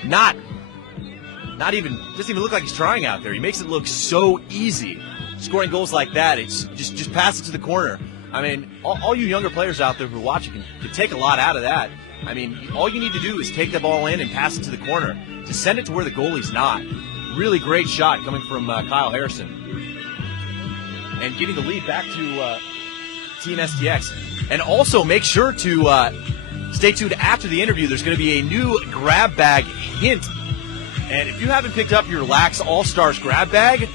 doesn't even look like he's trying out there. He makes it look so easy. Scoring goals like that, it's just pass it to the corner. I mean, all you younger players out there who are watching can take a lot out of that. I mean, all you need to do is take the ball in and pass it to the corner. To send it to where the goalie's not. Really great shot coming from Kyle Harrison. And getting the lead back to Team STX. And also make sure to stay tuned after the interview. There's going to be a new grab bag hint. And if you haven't picked up your Lax All-Stars grab bag,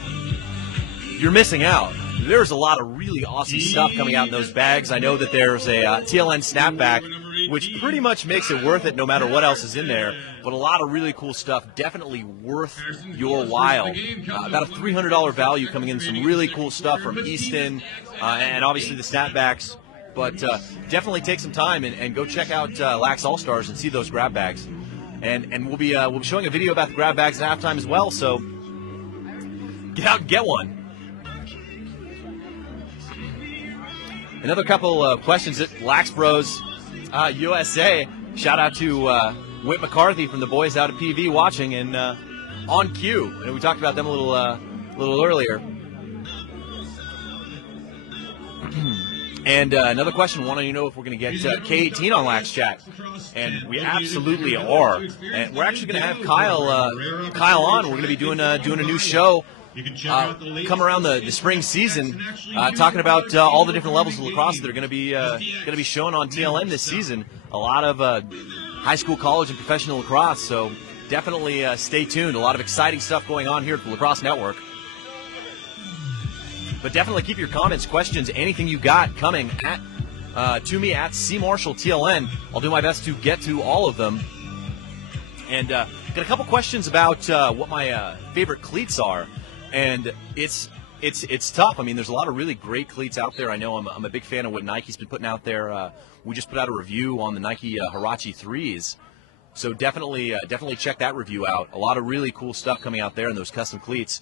you're missing out. There's a lot of really awesome stuff coming out in those bags. I know that there's a TLN snapback, which pretty much makes it worth it no matter what else is in there. But a lot of really cool stuff, definitely worth your while. About a $300 value coming in, some really cool stuff from Easton, and obviously the snapbacks. But definitely take some time and go check out Lax All-Stars and see those grab bags. And we'll be showing a video about the grab bags at halftime as well. So get out and get one. Another couple of questions at Lax Bros USA. Shout out to Whit McCarthy from the boys out at PV watching and on cue. And we talked about them a little earlier. And another question, wanting to know if we're going to get K18 on Lax Chat. And we absolutely are. And we're actually going to have Kyle on. We're going to be doing a new show. Come around the spring season, talking about all the different levels of lacrosse that are going to be shown on TLN this season. A lot of high school, college, and professional lacrosse. So definitely stay tuned. A lot of exciting stuff going on here at the Lacrosse Network. But definitely keep your comments, questions, anything you got coming to me at CMarshallTLN. I'll do my best to get to all of them. And got a couple questions about what my favorite cleats are. And it's tough. I mean, there's a lot of really great cleats out there. I know I'm a big fan of what Nike's been putting out there. We just put out a review on the Nike Hirachi 3s. So definitely check that review out. A lot of really cool stuff coming out there in those custom cleats.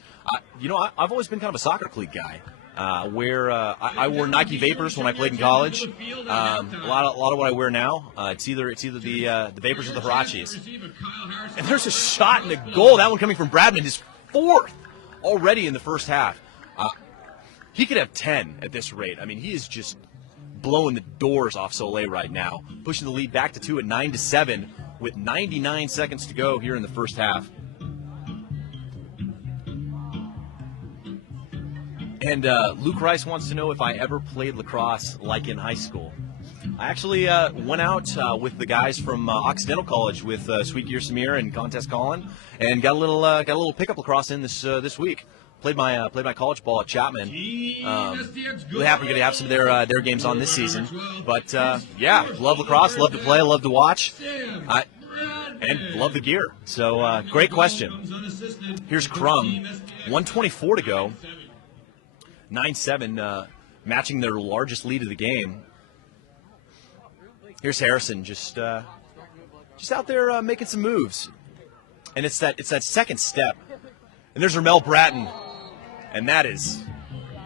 I've always been kind of a soccer cleat guy. I wore Nike Vapors when I played in college. A lot of what I wear now. It's either the Vapors or the Huaraches. And there's a shot and a goal. That one coming from Bradman, his 4th already in the first half. He could have 10 at this rate. I mean, he is just blowing the doors off Soleil right now, pushing the lead back to 2 at 9-7 with 99 seconds to go here in the first half. And Luke Rice wants to know if I ever played lacrosse like in high school. I actually went out with the guys from Occidental College with Sweet Gear Samir and Contest Colin, and got a little pickup lacrosse in this week. Played my college ball at Chapman. Really happy to have some of their games on this season. But yeah, love lacrosse, love to play, love to watch, and love the gear. So great question. Here's Crum, 1:24 to go. 9-7, matching their largest lead of the game. Here's Harrison, just out there making some moves, and it's that second step. And there's Ramel Bratton, and that is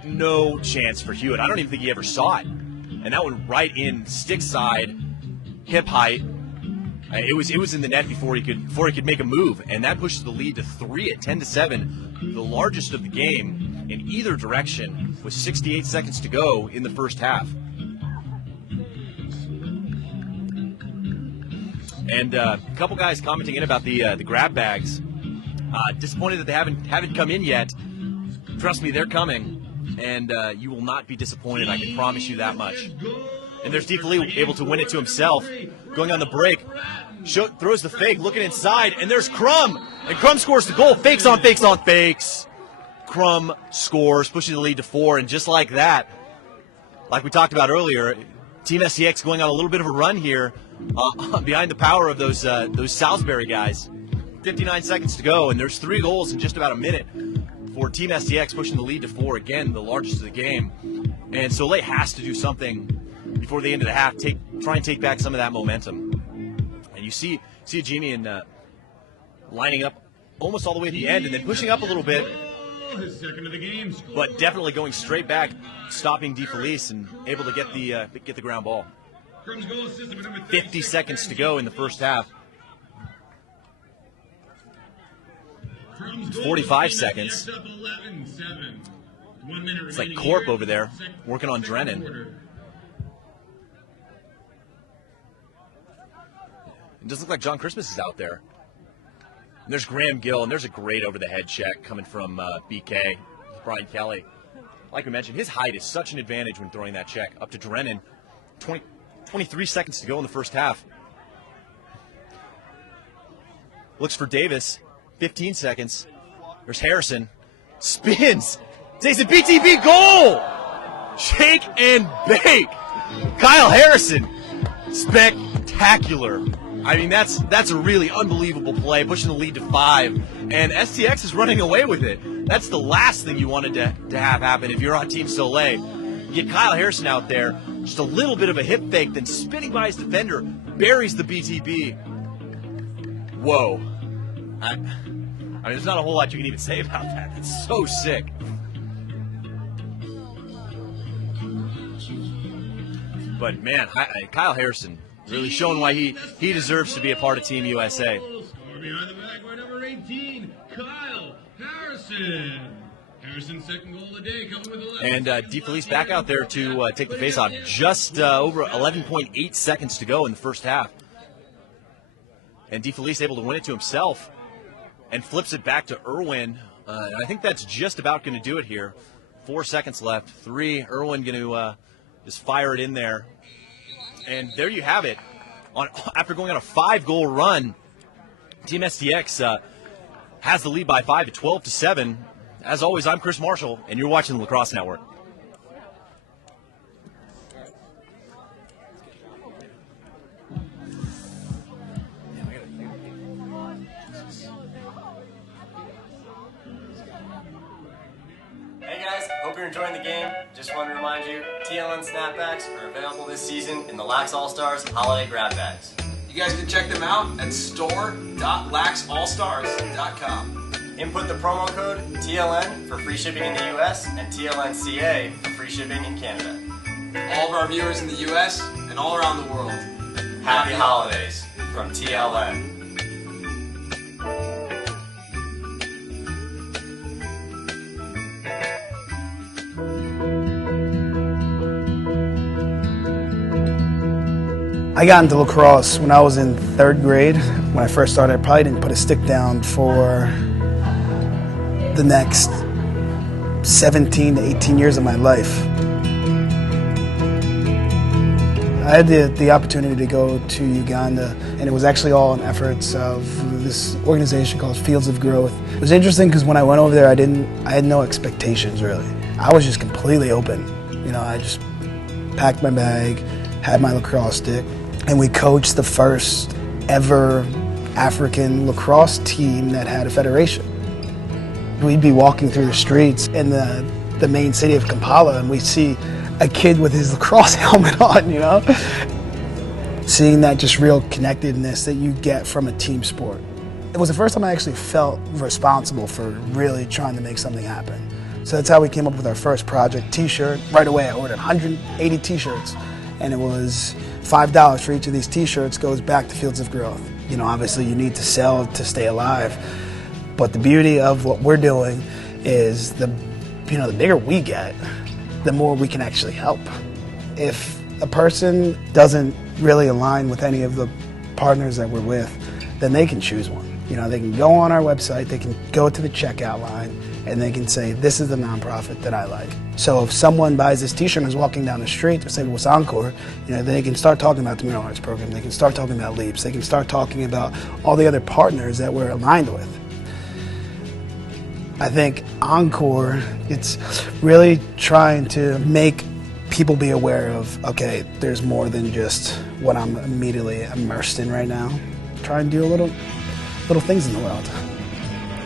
no chance for Hewitt. I don't even think he ever saw it, and that one right in stick side, hip height. It was in the net before he could make a move, and that pushes the lead to 3 at 10-7, the largest of the game in either direction, with 68 seconds to go in the first half. And a couple guys commenting in about the grab bags. Disappointed that they haven't come in yet. Trust me, they're coming, and you will not be disappointed. I can promise you that much. And there's DeFelice able to win it to himself, going on the break. Throws the fake, looking inside, and there's Crum. And Crum scores the goal. Fakes on fakes on fakes. Crum scores, pushing the lead to 4, and just like that, like we talked about earlier, Team SCX going on a little bit of a run here behind the power of those Salisbury guys. 59 seconds to go, and there's 3 goals in just about a minute for Team SCX, pushing the lead to 4, again, the largest of the game. And Soleil has to do something before the end of the half, try and take back some of that momentum. And you see Jimmy lining up almost all the way at the end, and then pushing up a little bit, his second of the game, but definitely going straight back, stopping DeFelice and able to get the ground ball. 50 seconds to go in the first half. 45 seconds. It's like Corp over there working on Drennan. It doesn't look like John Christmas is out there. And there's Graham Gill, and there's a great over-the-head check coming from BK, Brian Kelly. Like we mentioned, his height is such an advantage when throwing that check. Up to Drennan, 23 seconds to go in the first half. Looks for Davis, 15 seconds. There's Harrison, spins, takes a BTB goal! Shake and bake! Kyle Harrison, spectacular. I mean, that's a really unbelievable play, pushing the lead to 5, and STX is running away with it. That's the last thing you wanted to have happen if you're on Team Soleil. You get Kyle Harrison out there, just a little bit of a hip fake, then spinning by his defender, buries the BTB. Whoa. I mean, there's not a whole lot you can even say about that. That's so sick. But, man, Kyle Harrison really showing why he deserves to be a part of Team USA. Score behind the back by number 18, Kyle Harrison. Harrison's second goal of the day coming with 11. And DeFelice back out there to take the faceoff. Just over 11.8 seconds to go in the first half. And DeFelice able to win it to himself and flips it back to Irwin. I think that's just about going to do it here. 4 seconds left. 3. Irwin going to just fire it in there. And there you have it. After going on a 5-goal run, Team STX has the lead by 5 at 12-7. As always, I'm Chris Marshall, and you're watching the Lacrosse Network. Hey guys, hope you're enjoying the game. Just want to remind you, TLN snapbacks are available this season in the Lax All-Stars Holiday Grab Bags. You guys can check them out at store.laxallstars.com. Input the promo code TLN for free shipping in the US and TLNCA for free shipping in Canada. All of our viewers in the US and all around the world, Happy holidays from TLN. I got into lacrosse when I was in 3rd grade. When I first started, I probably didn't put a stick down for the next 17 to 18 years of my life. I had the opportunity to go to Uganda, and it was actually all in efforts of this organization called Fields of Growth. It was interesting because when I went over there, I had no expectations really. I was just completely open. You know, I just packed my bag, had my lacrosse stick, and we coached the first ever African lacrosse team that had a federation. We'd be walking through the streets in the main city of Kampala, and we'd see a kid with his lacrosse helmet on, you know? Seeing that just real connectedness that you get from a team sport. It was the first time I actually felt responsible for really trying to make something happen. So that's how we came up with our first project, t-shirt. Right away I ordered 180 t-shirts, and it was $5 for each of these t-shirts goes back to Fields of Growth. You know, obviously you need to sell to stay alive, but the beauty of what we're doing is the bigger we get, the more we can actually help. If a person doesn't really align with any of the partners that we're with, then they can choose one. You know, they can go on our website, they can go to the checkout line, and they can say, this is the nonprofit that I like. So if someone buys this t-shirt and is walking down the street, or say it was Encore, you know, they can start talking about the Middle Arts program, they can start talking about LEAPS, they can start talking about all the other partners that we're aligned with. I think Encore, it's really trying to make people be aware of, okay, there's more than just what I'm immediately immersed in right now. Try and do little things in the world.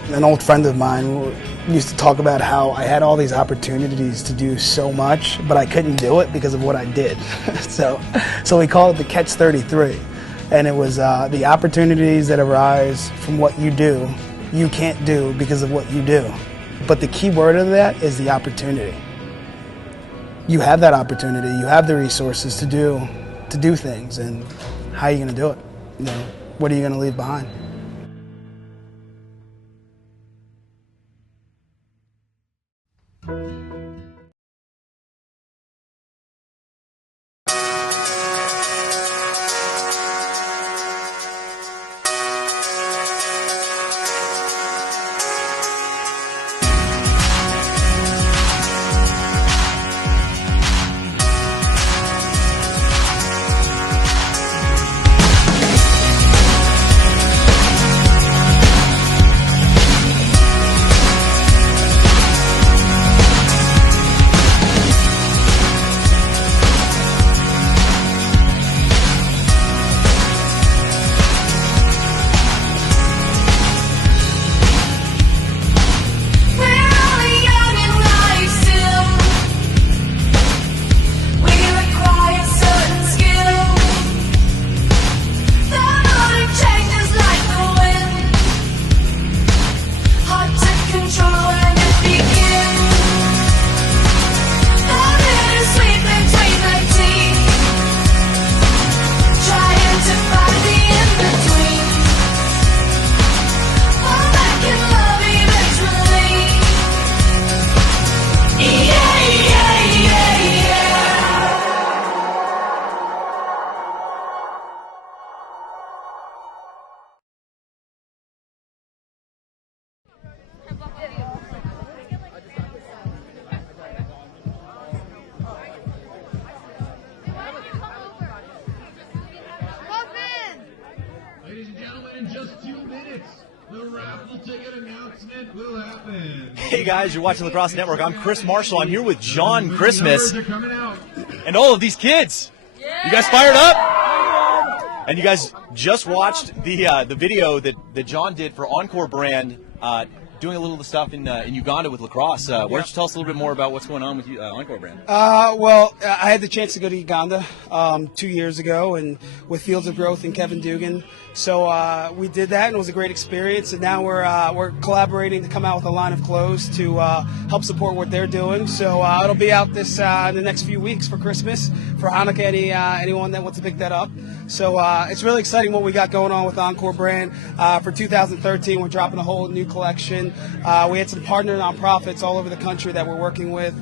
An old friend of mine used to talk about how I had all these opportunities to do so much, but I couldn't do it because of what I did. so we call it the Catch 33. And it was the opportunities that arise from what you do, you can't do because of what you do. But the key word of that is the opportunity. You have that opportunity, you have the resources to do things, and how are you going to do it? You know, what are you going to leave behind? Hey guys, you're watching Lacrosse Network. I'm Chris Marshall. I'm here with John Christmas and all of these kids. You guys fired up? And you guys just watched the video that John did for Encore brand doing a little stuff in Uganda with lacrosse. Why don't you tell us a little bit more about what's going on with Encore Brand? Well, I had the chance to go to Uganda 2 years ago, and with Fields of Growth and Kevin Dugan. So we did that, and it was a great experience. And now we're collaborating to come out with a line of clothes to help support what they're doing. So it'll be out this in the next few weeks for Christmas, for Hanukkah, anyone that wants to pick that up. So it's really exciting what we got going on with Encore Brand. For 2013, we're dropping a whole new collection. We had some partner nonprofits all over the country that we're working with.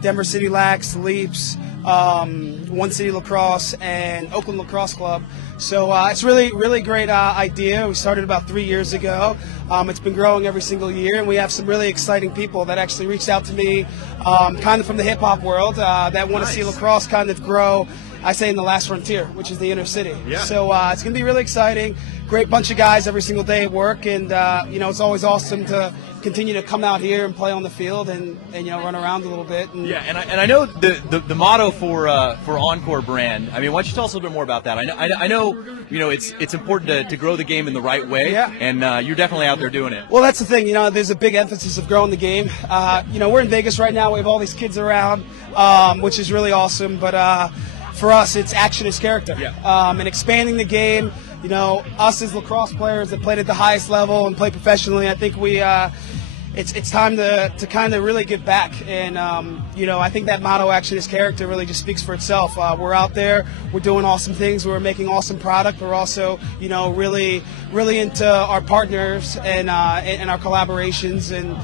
Denver City Lax, Leaps, One City Lacrosse, and Oakland Lacrosse Club. So it's really great idea. We started about 3 years ago. It's been growing every single year, and we have some really exciting people that actually reached out to me kind of from the hip-hop world that want to see lacrosse kind of grow, I say, in the last frontier, which is the inner city. Yeah. So it's going to be really exciting. Great bunch of guys every single day at work, and it's always awesome to continue to come out here and play on the field and run around a little bit. And yeah, and I know the motto for Encore Brand. I mean, why don't you tell us a little bit more about that? I know it's important to grow the game in the right way. Yeah. And you're definitely out there doing it. Well, that's the thing. There's a big emphasis of growing the game. We're in Vegas right now. We have all these kids around, which is really awesome. But for us, it's action is character. Yeah. And expanding the game. Us as lacrosse players that played at the highest level and play professionally, I think it's time to kind of really give back. And, I think that motto, action is character, really just speaks for itself. We're out there. We're doing awesome things. We're making awesome product. We're also, really into our partners and our collaborations. And,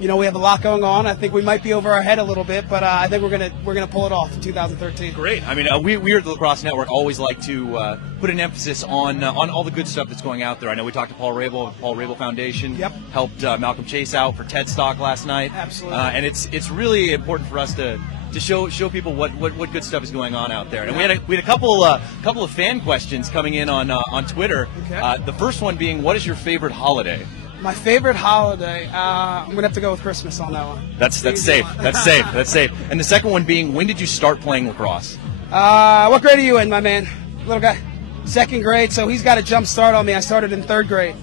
we have a lot going on. I think we might be over our head a little bit, but I think we're gonna pull it off in 2013. Great. I mean, we at the Lacrosse Network always like to put an emphasis on all the good stuff that's going out there. I know we talked to Paul Rabel of the Paul Rabel Foundation. Yep. Helped Malcolm Chase out for TED Talk last night. Absolutely. And it's really important for us to show people what good stuff is going on out there. And we had a couple of fan questions coming in on Twitter. Okay. The first one being, what is your favorite holiday? My favorite holiday, I'm going to have to go with Christmas on that one. That's safe. That's safe. That's safe. And the second one being, when did you start playing lacrosse? What grade are you in, my man? Little guy? Second grade, so he's got a jump start on me. I started in third grade.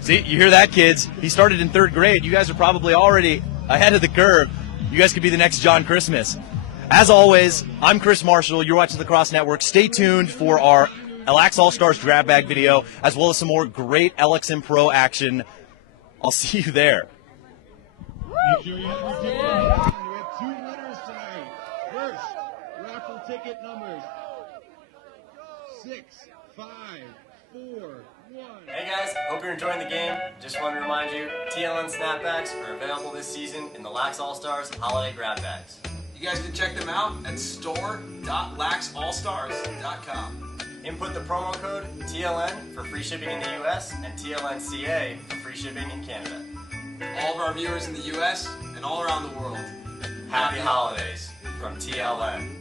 See, you hear that, kids? He started in third grade. You guys are probably already ahead of the curve. You guys could be the next John Christmas. As always, I'm Chris Marshall. You're watching the Lacrosse Network. Stay tuned for our LX All-Stars grab bag video, as well as some more great LXM Pro action. I'll see you there. Make sure you have your ticket. We have 2 winners tonight. First, raffle ticket numbers 6, 5, 4, 1. Hey guys, hope you're enjoying the game. Just want to remind you, TLN snapbacks are available this season in the Lax All-Stars holiday grab bags. You guys can check them out at store.laxallstars.com. Input the promo code TLN for free shipping in the US and TLNCA for free shipping in Canada. All of our viewers in the US and all around the world, Happy holidays from TLN.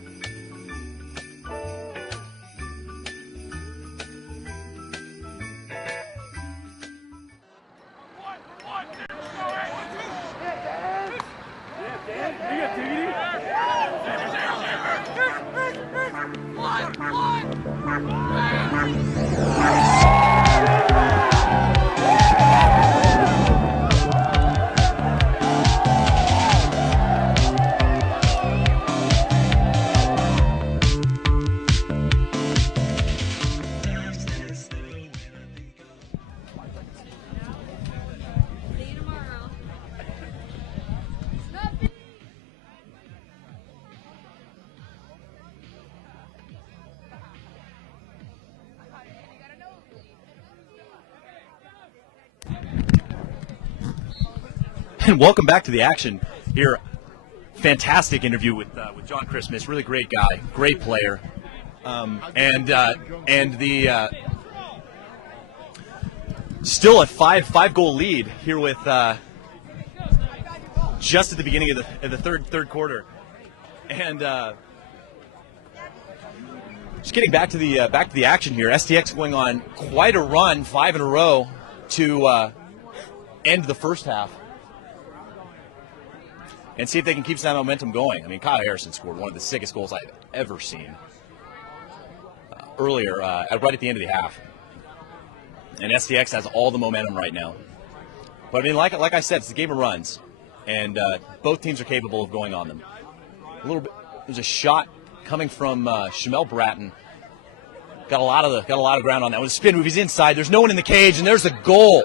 And welcome back to the action here. Fantastic interview with John Christmas. Really great guy, great player, and the still a five goal lead here with just at the beginning of the third quarter, and just getting back to the action here. STX going on quite a run, 5 in a row to end the first half. And see if they can keep that momentum going. I mean, Kyle Harrison scored one of the sickest goals I've ever seen earlier, right at the end of the half. And STX has all the momentum right now. But I mean, like I said, it's the game of runs, and both teams are capable of going on them. A little bit. There's a shot coming from Shamel Bratton. Got a lot of ground on that. With a spin move, he's inside. There's no one in the cage, and there's the goal.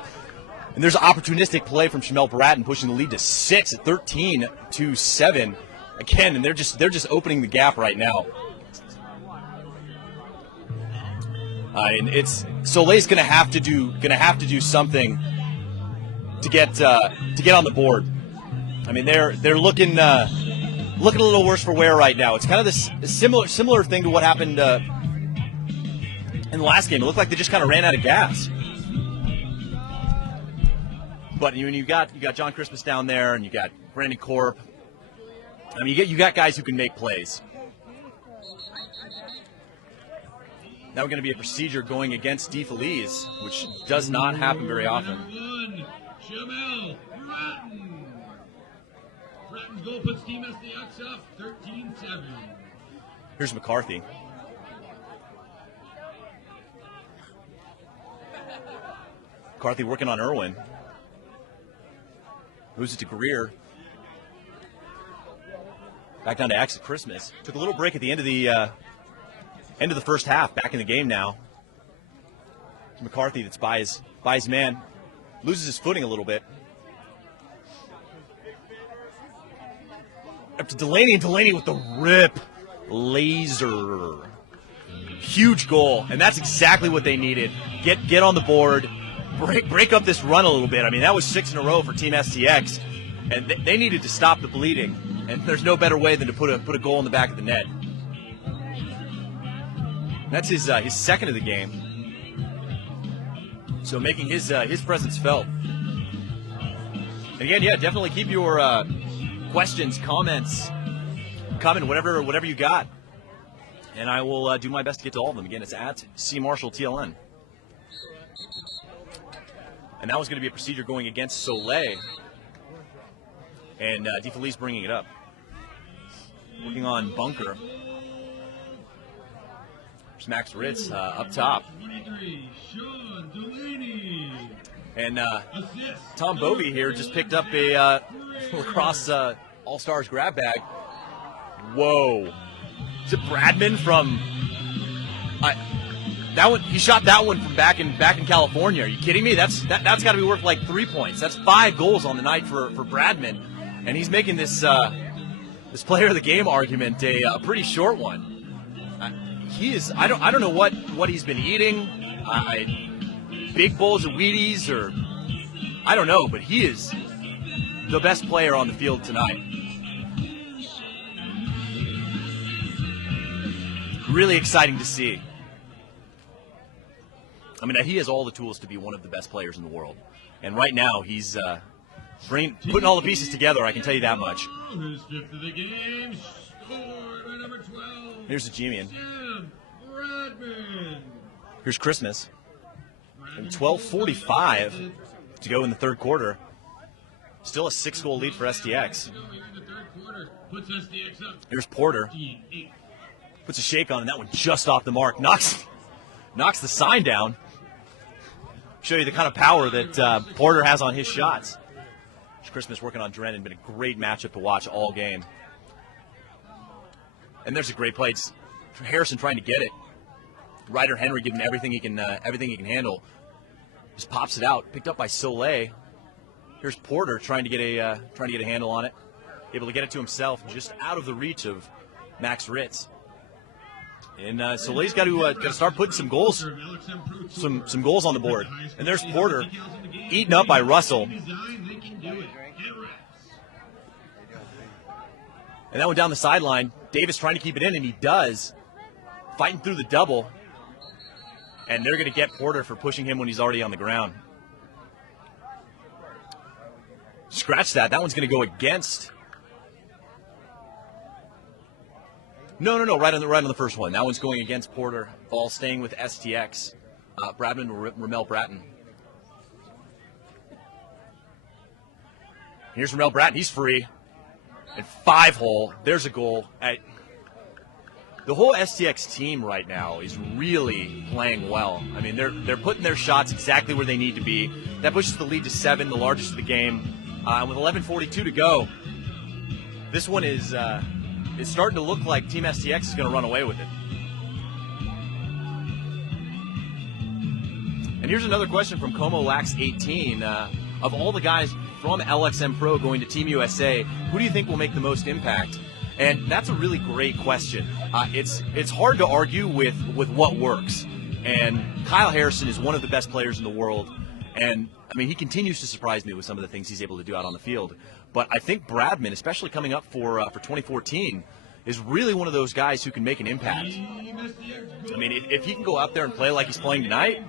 And there's an opportunistic play from Shamel Bratton, pushing the lead to 6 at 13-7 again, and they're just opening the gap right now. And it's Soleil's gonna have to do something to get on the board. I mean, they're looking a little worse for wear right now. It's kind of this similar thing to what happened in the last game. It looked like they just kind of ran out of gas. But when you got John Christmas down there, and you got Brandon Corp. I mean, you got guys who can make plays. Now we're going to be a procedure going against DeFelice, which does not happen very often. Shamel Bratton. Bratton's goal puts Team SDX up 13-7. Here's McCarthy. McCarthy working on Irwin. Moves it to Greer. Back down to Axe at Christmas. Took a little break at the end of the first half. Back in the game now. It's McCarthy that's by his man. Loses his footing a little bit. Up to Delaney, and Delaney with the rip. Laser. Huge goal, and that's exactly what they needed. Get on the board. Break up this run a little bit. I mean, that was 6 in a row for Team STX, and they needed to stop the bleeding. And there's no better way than to put a goal in the back of the net. That's his second of the game. So making his presence felt. And again, yeah, definitely keep your questions, comments coming, whatever you got, and I will do my best to get to all of them. Again, it's at CMarshallTLN. And that was going to be a procedure going against Soleil. And DeFelice bringing it up. Working on Bunker. There's Max Ritz up top. And Tom Bovey here just picked up a Lacrosse All-Stars grab bag. Whoa. Is it Bradman from... that one, he shot that one from back in California. Are you kidding me? That's got to be worth like 3 points. That's 5 goals on the night for Bradman, and he's making this player of the game argument a pretty short one. He is. I don't know what he's been eating. Big bowls of Wheaties, or I don't know, but he is the best player on the field tonight. Really exciting to see. I mean, he has all the tools to be one of the best players in the world. And right now, he's putting all the pieces together, I can tell you that much. Here's the G-Man. Here's Christmas. And 12:45 to go in the third quarter. Still a 6-goal lead for STX. Here's Porter. Puts a shake on, and that one just off the mark. Knocks the sign down. Show you the kind of power that Porter has on his shots. Christmas working on Drennan. Been a great matchup to watch all game. And there's a great play. It's Harrison trying to get it. Ryder Henry giving everything he can handle. Just pops it out. Picked up by Soleil. Here's Porter trying to get a handle on it. Able to get it to himself, just out of the reach of Max Ritz. And Soleil's got to start putting some goals, some goals on the board. And there's Porter, eaten up by Russell. And that one down the sideline. Davis trying to keep it in, and he does. Fighting through the double. And they're going to get Porter for pushing him when he's already on the ground. Scratch that. That one's going to go against. No. Right on the first one. That one's going against Porter. Ball staying with STX. Bradman, Ramel Bratton. Here's Ramel Bratton. He's free. And 5-hole. There's a goal. the whole STX team right now is really playing well. I mean, they're putting their shots exactly where they need to be. That pushes the lead to 7, the largest of the game. With 11:42 to go, this one is it's starting to look like Team STX is going to run away with it. And here's another question from Como Lax 18. Of all the guys from LXM Pro going to Team USA, who do you think will make the most impact? And that's a really great question. It's hard to argue with what works. And Kyle Harrison is one of the best players in the world. And, I mean, he continues to surprise me with some of the things he's able to do out on the field. But I think Bradman, especially coming up for 2014, is really one of those guys who can make an impact. I mean, if he can go out there and play like he's playing tonight,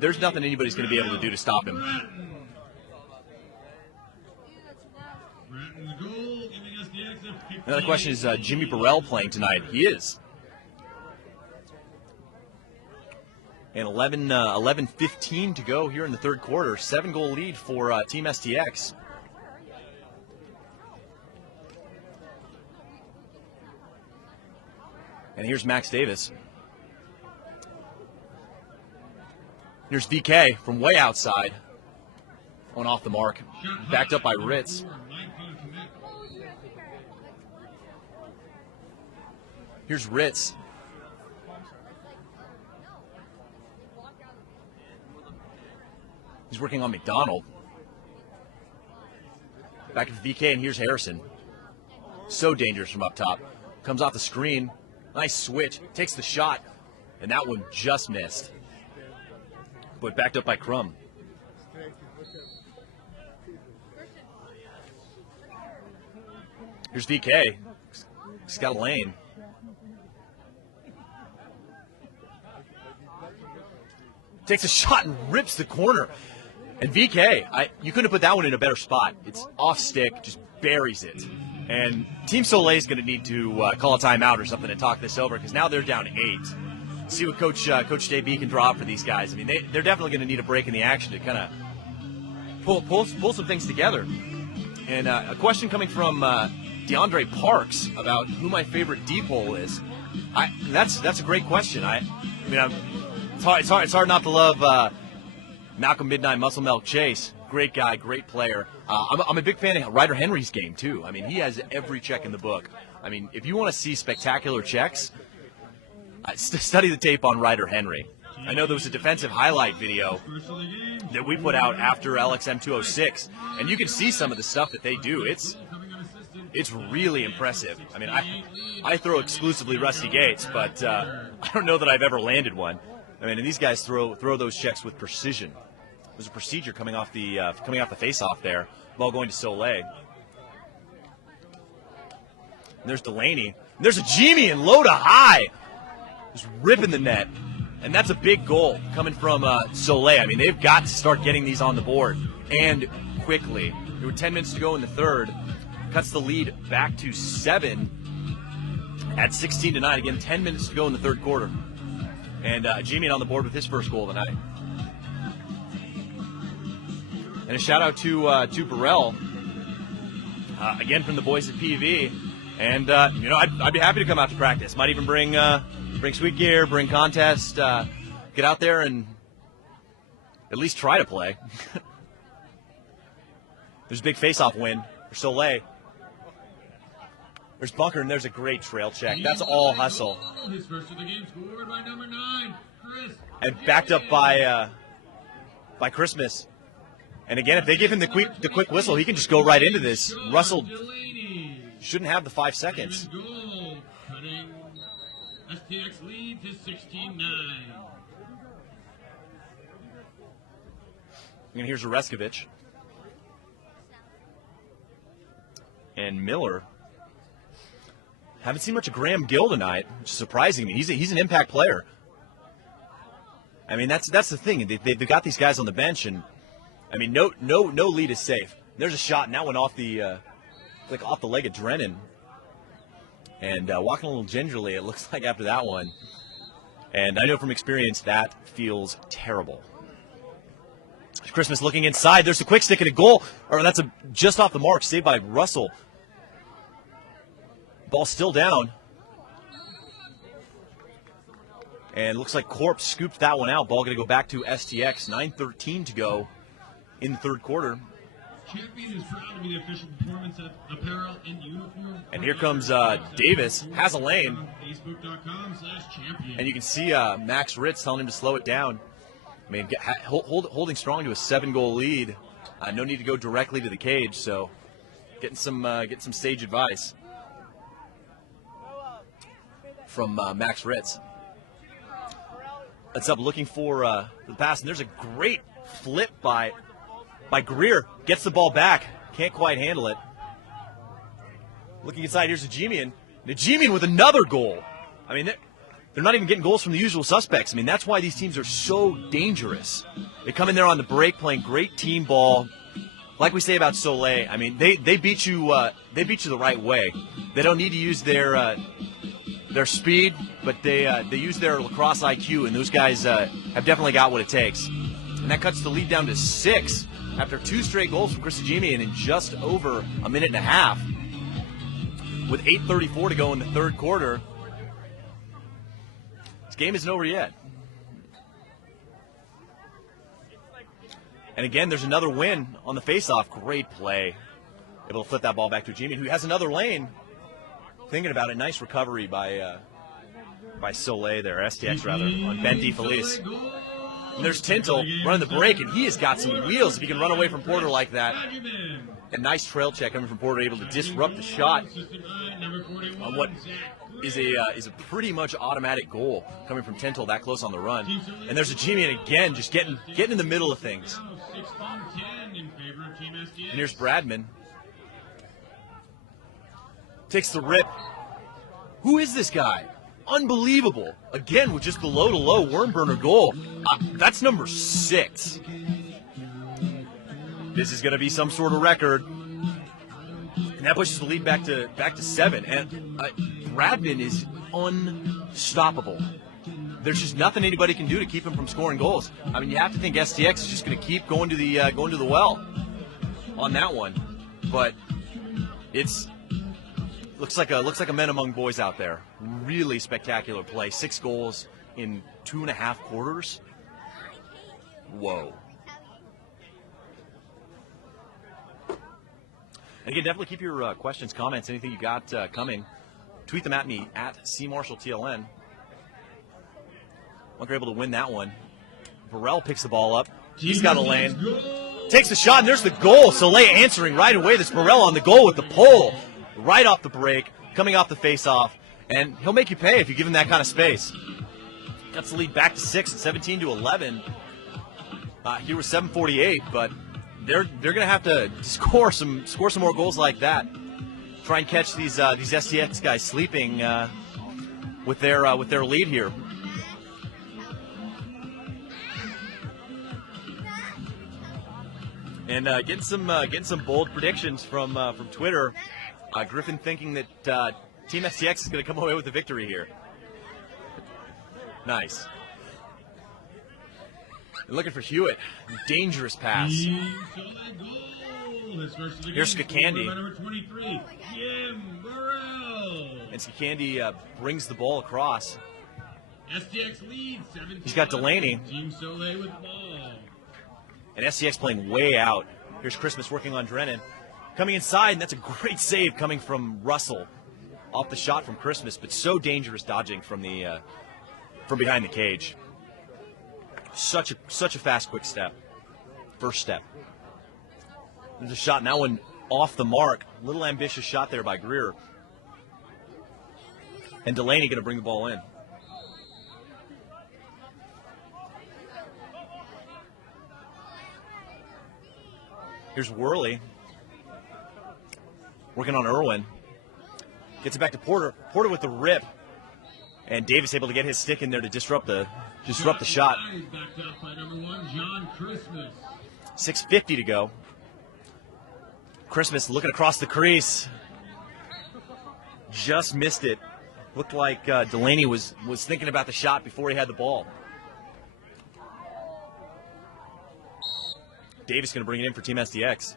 there's nothing anybody's going to be able to do to stop him. Another question is Jimmy Burrell playing tonight? He is. And 11:15 to go here in the third quarter. 7-goal lead for Team STX. And here's Max Davis. Here's VK from way outside. Going off the mark. Backed up by Ritz. Here's Ritz. He's working on McDonald. Back to VK, and here's Harrison. So dangerous from up top. Comes off the screen. Nice switch. Takes the shot. And that one just missed. But backed up by Crum. Here's VK. He's got a lane. Takes a shot and rips the corner. And VK, you couldn't have put that one in a better spot. It's off stick, just buries it. And Team Soleil is going to need to call a timeout or something to talk this over, because now they're down 8. See what Coach Dave B can draw up for these guys. I mean, they're definitely going to need a break in the action to kind of pull some things together. And a question coming from DeAndre Parks about who my favorite deep hole is. That's a great question. It's hard not to love Malcolm Midnight Muscle Milk Chase. Great guy, great player. I'm a big fan of Ryder Henry's game, too. I mean, he has every check in the book. I mean, if you want to see spectacular checks, study the tape on Ryder Henry. I know there was a defensive highlight video that we put out after LXM 206, and you can see some of the stuff that they do. It's really impressive. I mean, I throw exclusively Rusty Gates, but I don't know that I've ever landed one. I mean, and these guys throw those checks with precision. There's a procedure coming off the face-off there. Ball going to Soleil. And there's Delaney. And there's a Jimmy and low to high. Just ripping the net. And that's a big goal coming from Soleil. I mean, they've got to start getting these on the board. And quickly. There were 10 minutes to go in the third. Cuts the lead back to 7 at 16-9. Again, 10 minutes to go in the third quarter. And Jimmy on the board with his first goal of the night. And a shout out to Burrell, again from the boys at PV. And I'd be happy to come out to practice. Might even bring sweet gear, bring contest, get out there and at least try to play. There's a big face-off win for Soleil. There's Bunker, and there's a great trail check. That's all hustle. His first of the game scored by number 9, Chris. And backed up by Christmas. And again, if they give him the quick whistle, he can just go right into this. Russell shouldn't have the 5 seconds. Goal, cutting STX lead to 16-9. And here's Oreskovich. And Miller. Haven't seen much of Graham Gill tonight, which is surprising me. He's an impact player. I mean, that's the thing. They've got these guys on the bench, and I mean, no lead is safe. There's a shot, and that went off the off the leg of Drennan. And walking a little gingerly, it looks like after that one. And I know from experience that feels terrible. Christmas looking inside. There's a quick stick and a goal. Or that's just off the mark, saved by Russell. Ball still down. And looks like Corp scooped that one out. Ball going to go back to STX. 9:13 to go in the third quarter. Champion is proud to be the official performance apparel and uniform. And here comes Davis. Has a lane. Facebook.com/champion. And you can see Max Ritz telling him to slow it down. I mean, holding strong to a 7-goal lead. No need to go directly to the cage, so getting some sage advice from Max Ritz. That's up looking for the pass, and there's a great flip by Greer. Gets the ball back, can't quite handle it. Looking inside, here's Najimian. Najimian with another goal. I mean, they're not even getting goals from the usual suspects. I mean, that's why these teams are so dangerous. They come in there on the break playing great team ball. Like we say about Soleil, I mean, they beat you the right way. They don't need to use their speed, but they use their lacrosse IQ, and those guys have definitely got what it takes. And that cuts the lead down to 6 after 2 straight goals from Chris Najimian in just over a minute and a half. With 8:34 to go in the third quarter. This game isn't over yet. And again, there's another win on the faceoff. Great play. Able to flip that ball back to Jimmy, who has another lane. Thinking about it, nice recovery by Soleil there, STX rather, on Ben DeFelice. And there's Tintle running the break, and he has got some wheels if he can run away from Porter like that. A nice trail check coming from Porter, able to disrupt the shot on what is a pretty much automatic goal coming from Tintle that close on the run. And there's a Jimian again, just getting in the middle of things. And here's Bradman. Takes the rip. Who is this guy? Unbelievable. Again, with just the low-to-low worm burner goal. That's number 6. This is going to be some sort of record. And that pushes the lead back to 7. And Bradman is unstoppable. There's just nothing anybody can do to keep him from scoring goals. I mean, you have to think STX is just going to keep going to the well on that one. But it's looks like a men among boys out there. Really spectacular play. 6 goals in 2.5 quarters. Whoa. And again, definitely keep your questions, comments, anything you got coming. Tweet them at me at CMarshallTLN. Once they're able to win that one, Burrell picks the ball up. He's got a lane. Takes the shot, and there's the goal. Soleil answering right away. This Burrell on the goal with the pole. Right off the break, coming off the face-off. And he'll make you pay if you give him that kind of space. That's the lead back to 6 at 17-11. Here was 7:48, but they're going to have to score some more goals like that. Try and catch these STX guys sleeping with their lead here. And getting some bold predictions from Twitter. Griffin thinking that Team STX is going to come away with the victory here. Nice. And looking for Hewitt. Dangerous pass. Here's Skakandi. And Skakandi brings the ball across. STX leads 17. He's got Delaney. Team Soleil with the ball. And STX playing way out. Here's Christmas working on Drennan. Coming inside, and that's a great save coming from Russell off the shot from Christmas, but so dangerous dodging from behind the cage. Such a fast, quick step. First step. There's a shot, and that one off the mark. Little ambitious shot there by Greer. And Delaney going to bring the ball in. Here's Worley. Working on Irwin. Gets it back to Porter. Porter with the rip. And Davis able to get his stick in there to disrupt the shot. 6:50 to go. Christmas looking across the crease. Just missed it. Looked like Delaney was thinking about the shot before he had the ball. Davis going to bring it in for Team STX.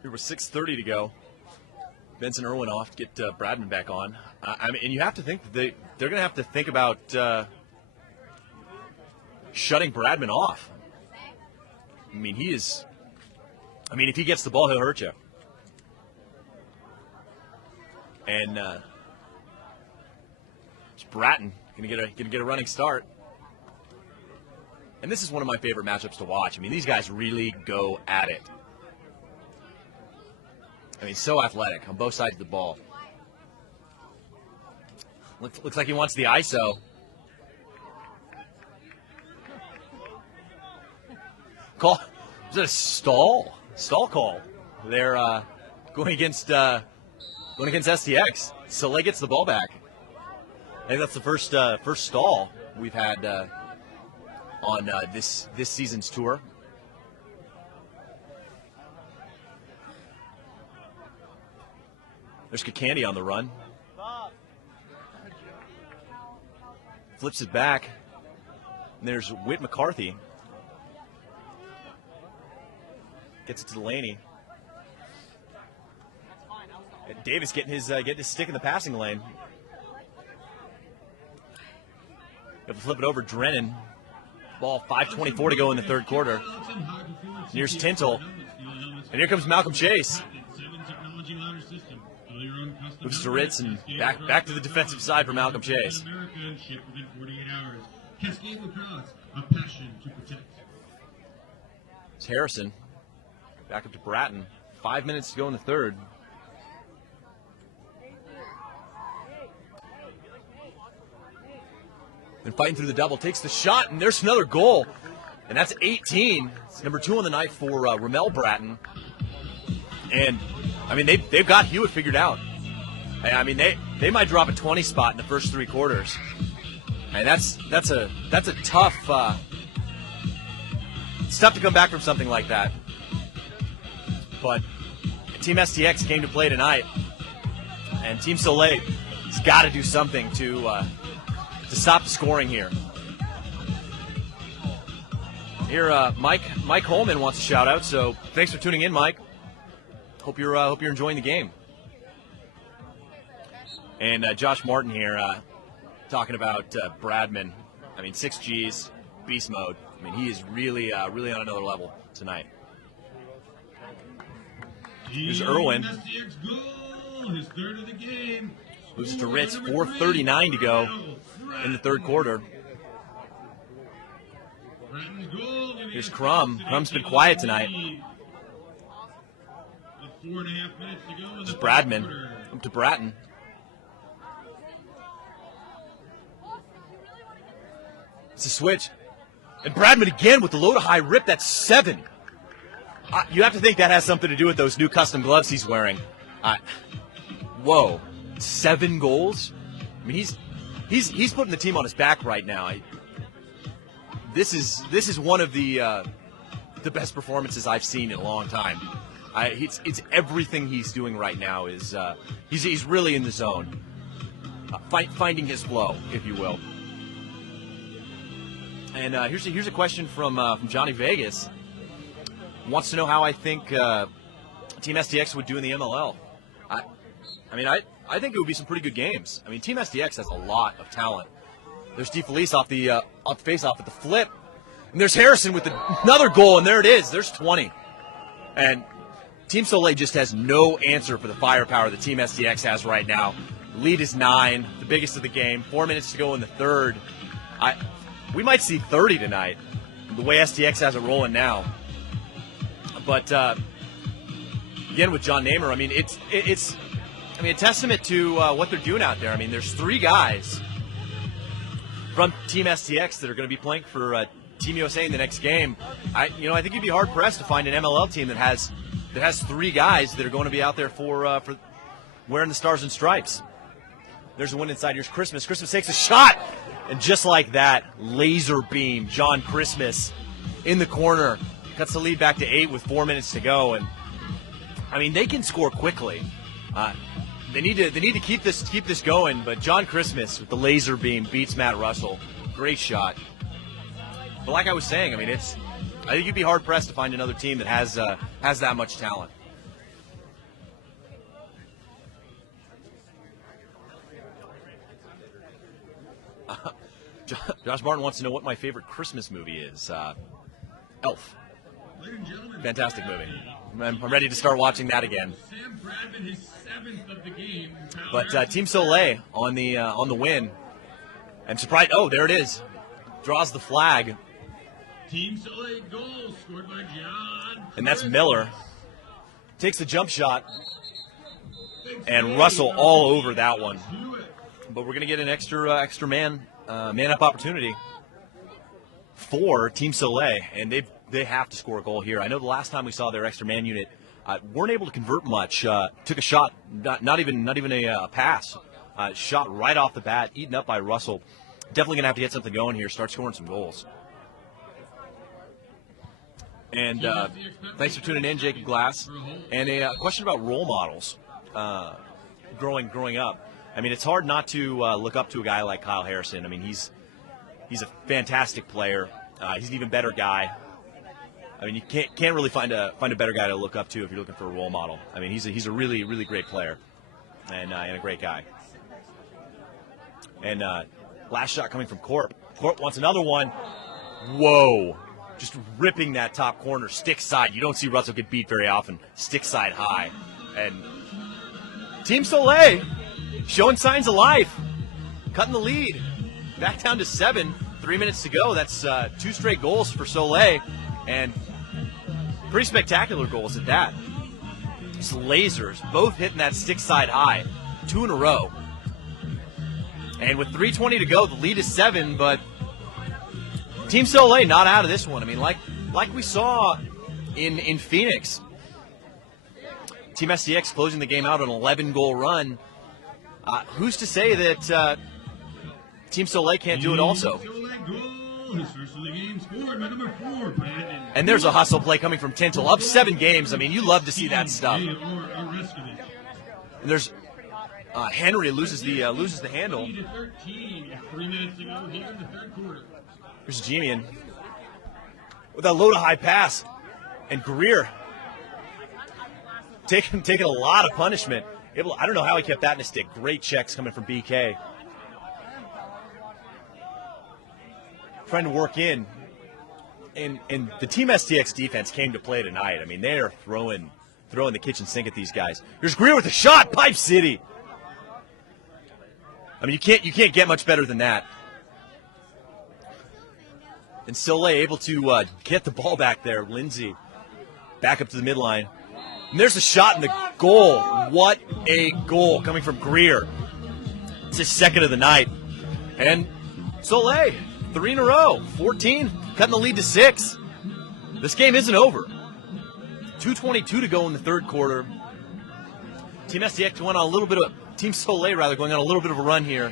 Here was 6:30 to go. Benson Irwin off to get Bradman back on. I mean, and you have to think that they're going to have to think about shutting Bradman off. I mean, if he gets the ball, he'll hurt you. And it's Bratton gonna get a running start. And this is one of my favorite matchups to watch. I mean, these guys really go at it. I mean, so athletic on both sides of the ball. Looks like he wants the ISO. Call. Was it a stall? Stall call. They're going against STX. Soleil gets the ball back. I think that's the first stall we've had on this season's tour. There's Kakandi on the run. Flips it back. And there's Whit McCarthy. Gets it to Delaney. And Davis getting his stick in the passing lane. Have to flip it over. Drennan. Ball 5:24 to go in the third quarter. Here's Tintle. And here comes Malcolm Chase. Moves to Ritz and back to the defensive side for Malcolm Chase. It's Harrison. Back up to Bratton. 5 minutes to go in the third. And fighting through the double, takes the shot, and there's another goal. And that's 18. It's number 2 on the night for Ramel Bratton. And, I mean, they've got Hewitt figured out. I mean, they might drop a 20 spot in the first 3 quarters. And that's a tough. It's tough to come back from something like that. But Team STX came to play tonight, and Team Soleil has got to do something to stop the scoring here. Here, Mike Holman wants a shout out. So thanks for tuning in, Mike. Hope you're enjoying the game. And Josh Martin here talking about Bradman. I mean, 6 Gs, beast mode. I mean, he is really on another level tonight. Here's Irwin. His third of the game. Moves to Ritz. 4:39 to go in the third quarter. Here's Crum. Crum's been quiet tonight. This is Bradman. Up to Bratton. It's a switch. And Bradman again with the low to high rip. That's 7. You have to think that has something to do with those new custom gloves he's wearing. Whoa. 7 goals? I mean, he's putting the team on his back right now. This is one of the best performances I've seen in a long time. It's everything he's doing right now is he's really in the zone, finding his flow, if you will. And here's a question from Johnny Vegas. Wants to know how I think Team STX would do in the MLL. I think it would be some pretty good games. I mean, Team STX has a lot of talent. There's DeFelice off the face-off at the flip. And there's Harrison with another goal, and there it is. There's 20. And Team Soleil just has no answer for the firepower that Team STX has right now. The lead is 9, the biggest of the game. 4 minutes to go in the third. We might see 30 tonight, the way STX has it rolling now. But again, with John Namer, I mean, it's a testament to what they're doing out there. I mean, there's 3 guys from Team STX that are going to be playing for Team USA in the next game. I think you'd be hard pressed to find an MLL team that has 3 guys that are going to be out there for wearing the stars and stripes. There's a win inside. Here's Christmas. Christmas takes a shot, and just like that, laser beam. John Christmas in the corner cuts the lead back to 8 with 4 minutes to go. And I mean, they can score quickly. They need to keep this going. But John Christmas with the laser beam beats Matt Russell. Great shot. But like I was saying, I mean, I think you'd be hard pressed to find another team that has that much talent. Josh Martin wants to know what my favorite Christmas movie is. Elf. Fantastic movie. I'm ready to start watching that again. Sam Bradman, his 7th of the game. But Team Soleil on the win. I'm surprised. Oh, there it is. Draws the flag. Team Soleil goal scored by John. And that's Miller. Takes the jump shot. And Russell all over that one. But we're going to get an extra man up opportunity for Team Soleil, and they have to score a goal here. I know the last time we saw their extra man unit weren't able to convert much. Took a shot, not even a pass. Shot right off the bat, eaten up by Russell. Definitely going to have to get something going here, start scoring some goals. And thanks for tuning in, Jacob Glass. And a question about role models growing up. I mean, it's hard not to look up to a guy like Kyle Harrison. I mean, he's a fantastic player. He's an even better guy. I mean, you can't really find a better guy to look up to if you're looking for a role model. I mean, he's a really, really great player and a great guy. And last shot coming from Corp. Corp wants another one. Whoa. Just ripping that top corner, stick side. You don't see Russell get beat very often. Stick side high. And Team Soleil showing signs of life. Cutting the lead. Back down to 7. 3 minutes to go. That's 2 straight goals for Soleil. And pretty spectacular goals at that. Just lasers. Both hitting that stick side high. 2 in a row. And with 3:20 to go, the lead is 7, but Team Soleil not out of this one. I mean, like we saw in Phoenix, Team STX closing the game out on an 11-goal run. Who's to say that Team Soleil can't do it also? And there's a hustle play coming from Tintel, up 7 games. I mean, you love to see that stuff. And there's Henry loses the handle. 3 minutes to go here in the third quarter. Here's Jemian with that low to high pass, and Greer taking a lot of punishment. I don't know how he kept that in his stick. Great checks coming from BK. Trying to work in, and the Team STX defense came to play tonight. I mean, they are throwing the kitchen sink at these guys. Here's Greer with a shot, Pipe City. I mean, you can't get much better than that. And Soleil able to get the ball back there. Lindsay back up to the midline. And there's a shot in the goal. What a goal coming from Greer. It's his 2nd of the night. And Soleil, 3 in a row. 14, cutting the lead to 6. This game isn't over. 2:22 to go in the third quarter. Team STX went on a little bit of Team Soleil going on a little bit of a run here.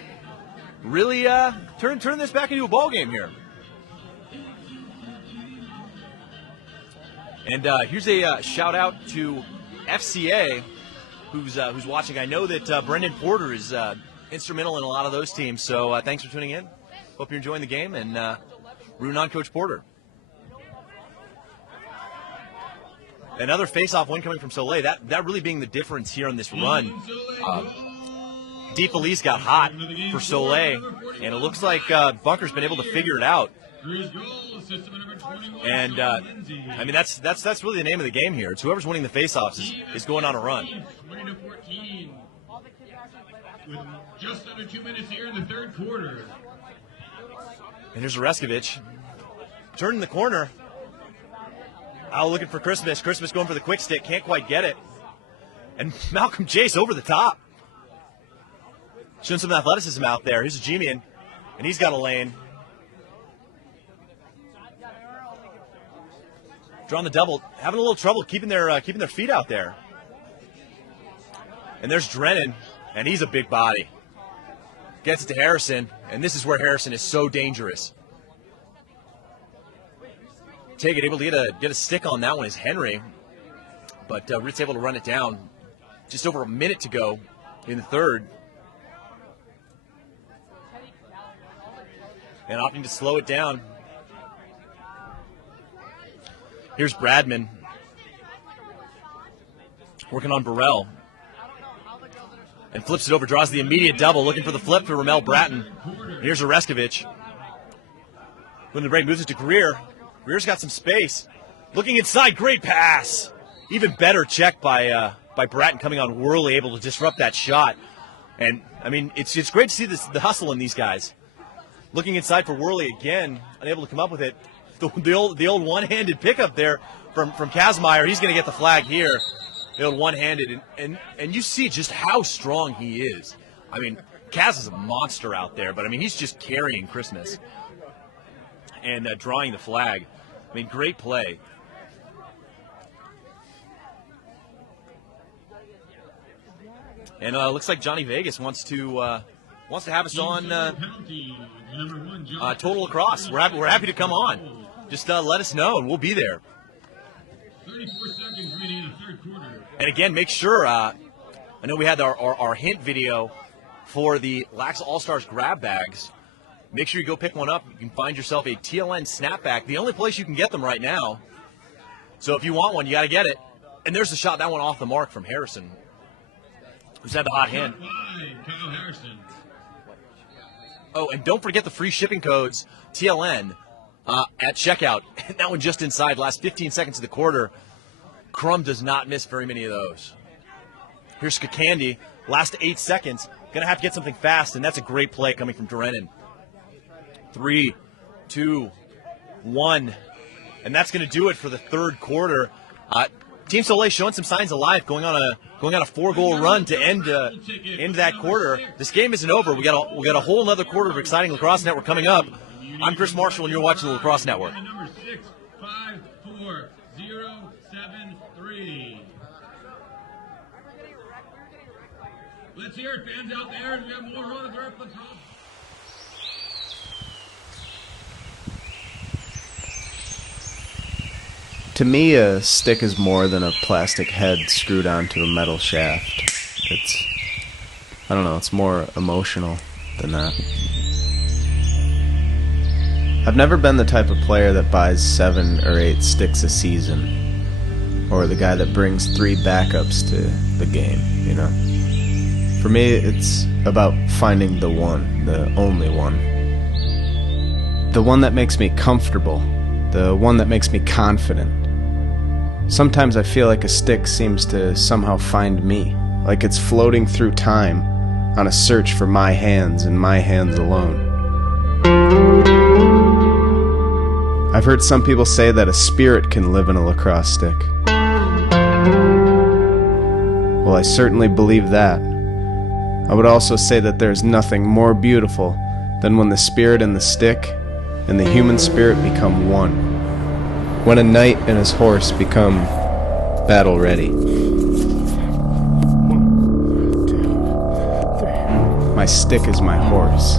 Really turn this back into a ball game here. And here's a shout out to FCA, who's watching. I know that Brendan Porter is instrumental in a lot of those teams. So thanks for tuning in. Hope you're enjoying the game, and rooting on Coach Porter. Another face-off win coming from Soleil. That really being the difference here on this run. DeFelice got hot for Soleil, and it looks like Bunker's been able to figure it out. And I mean, that's really the name of the game here. It's whoever's winning the face-offs is going on a run. 20-14. With just under 2 minutes here in the third quarter. And here's Oreskovich turning the corner. Looking for Christmas. Christmas going for the quick stick. Can't quite get it. And Malcolm Chase over the top. Showing some athleticism out there. Here's a Jemian, and he's got a lane. Drawing the double. Having a little trouble keeping their feet out there. And there's Drennan, and he's a big body. Gets it to Harrison, and this is where Harrison is so dangerous. Take it, able to get a stick on that one is Henry, but Ritz able to run it down. Just over a minute to go in the third. And opting to slow it down. Here's Bradman. Working on Burrell. And flips it over, draws the immediate double, looking for the flip for Ramel Bratton. Here's Oreskovich. When the break moves it to Greer. Greer's got some space. Looking inside, great pass. Even better check by Bratton coming on Worley, able to disrupt that shot. And, I mean, it's great to see the hustle in these guys. Looking inside for Worley again, unable to come up with it. The old one-handed pickup there from Kazmaier. He's going to get the flag here. The old one-handed. And you see just how strong he is. I mean, Kaz is a monster out there, but, I mean, he's just carrying Christmas and drawing the flag. I mean, great play. And looks like Johnny Vegas wants to have us on Total Lacrosse. We're happy to come on. Just let us know, and we'll be there. 34 seconds remaining in the third quarter. And again, make sure. I know we had our hint video for the Lax All-Stars grab bags. Make sure you go pick one up. You can find yourself a TLN snapback. The only place you can get them right now. So if you want one, you got to get it. And there's the shot. That one off the mark from Harrison, who's had the hot hand. Kyle Harrison. Oh, and don't forget the free shipping codes, TLN, at checkout. That one just inside, last 15 seconds of the quarter. Crum does not miss very many of those. Here's Kakandy, last 8 seconds. Going to have to get something fast, and that's a great play coming from Durenin. 3, 2, 1. And that's going to do it for the third quarter. Team Soleil showing some signs of life, going on a 4-goal run to end that quarter. This game isn't over. We got a whole other quarter of exciting Lacrosse Network coming up. I'm Chris Marshall, and you're watching the Lacrosse Network. Number 654-073. Let's hear it, fans out there, and we have more runners right up the top. To me, a stick is more than a plastic head screwed onto a metal shaft. I don't know, it's more emotional than that. I've never been the type of player that buys 7 or 8 sticks a season, or the guy that brings 3 backups to the game, you know? For me, it's about finding the one, the only one. The one that makes me comfortable, the one that makes me confident. Sometimes I feel like a stick seems to somehow find me, like it's floating through time on a search for my hands and my hands alone. I've heard some people say that a spirit can live in a lacrosse stick. Well, I certainly believe that. I would also say that there's nothing more beautiful than when the spirit and the stick and the human spirit become one. When a knight and his horse become battle ready. 1, 2, 3. My stick is my horse.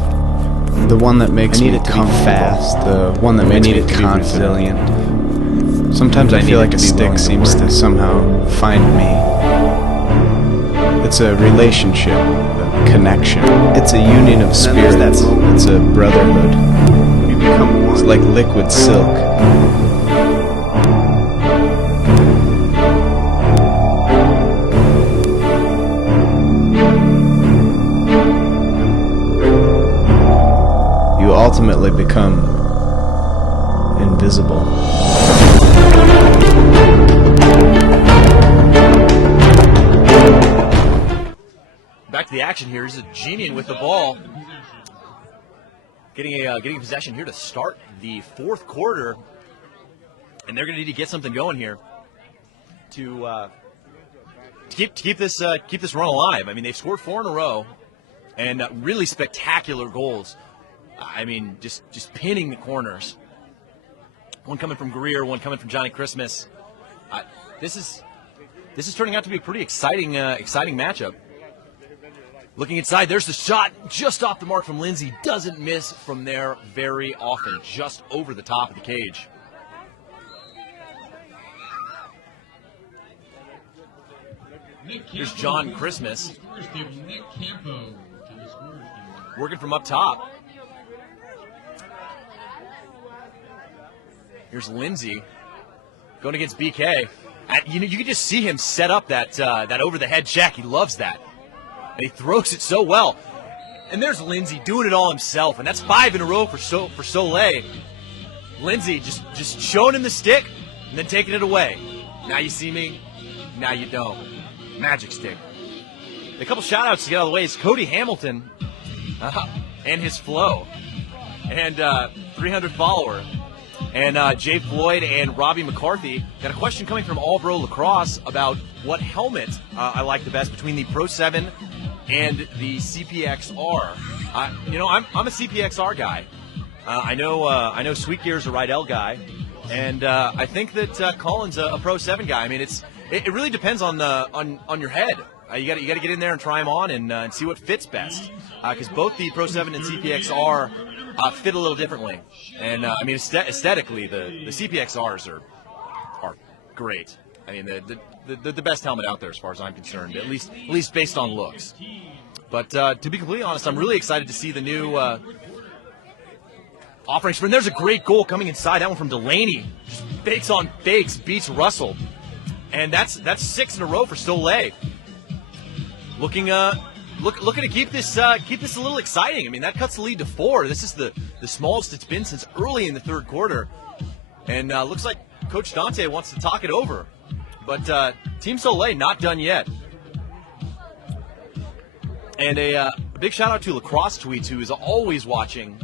The one that makes me come fast. The one that makes me confident. Sometimes I feel like a stick seems to somehow find me. It's a relationship, a connection. It's a union of spirits. It's a brotherhood. It's like liquid silk. You ultimately become invisible. Back to the action here. Here's a Genian with the ball. Getting possession here to start the fourth quarter. And they're going to need to get something going here to keep this run alive. I mean, they've scored 4 in a row and really spectacular goals. I mean, just pinning the corners. One coming from Greer, one coming from Johnny Christmas. This is turning out to be a pretty exciting matchup. Looking inside, there's the shot just off the mark from Lindsay. Doesn't miss from there very often, just over the top of the cage. Here's John Christmas. Working from up top. Here's Lindsay going against BK. You can just see him set up that over-the-head check. He loves that. And he throws it so well. And there's Lindsay doing it all himself, and that's 5 in a row for Soleil. Lindsay just showing him the stick and then taking it away. Now you see me, now you don't. Magic stick. A couple shout-outs to get out of the way is Cody Hamilton and his flow, and 300 follower. And Jay Floyd and Robbie McCarthy got a question coming from All Bro Lacrosse about what helmet I like the best between the Pro 7 and the CPXR. I'm a CPXR guy. I know Sweet Gear's a Rydell guy, and I think that Colin's a Pro 7 guy. I mean, it really depends on your head. You got to get in there and try them on and see what fits best, because both the Pro 7 and CPXR fit a little differently. And I mean, aesthetically, the CPXRs are great. I mean, the best helmet out there as far as I'm concerned, at least based on looks. But to be completely honest, I'm really excited to see the new offerings. And there's a great goal coming inside. That one from Delaney, just fakes on fakes, beats Russell, and that's 6 in a row for Soleil. Looking to keep this a little exciting. I mean, that cuts the lead to 4. This is the smallest it's been since early in the third quarter, and looks like Coach Dante wants to talk it over. But Team Soleil not done yet. And a big shout out to Lacrosse Tweets, who is always watching.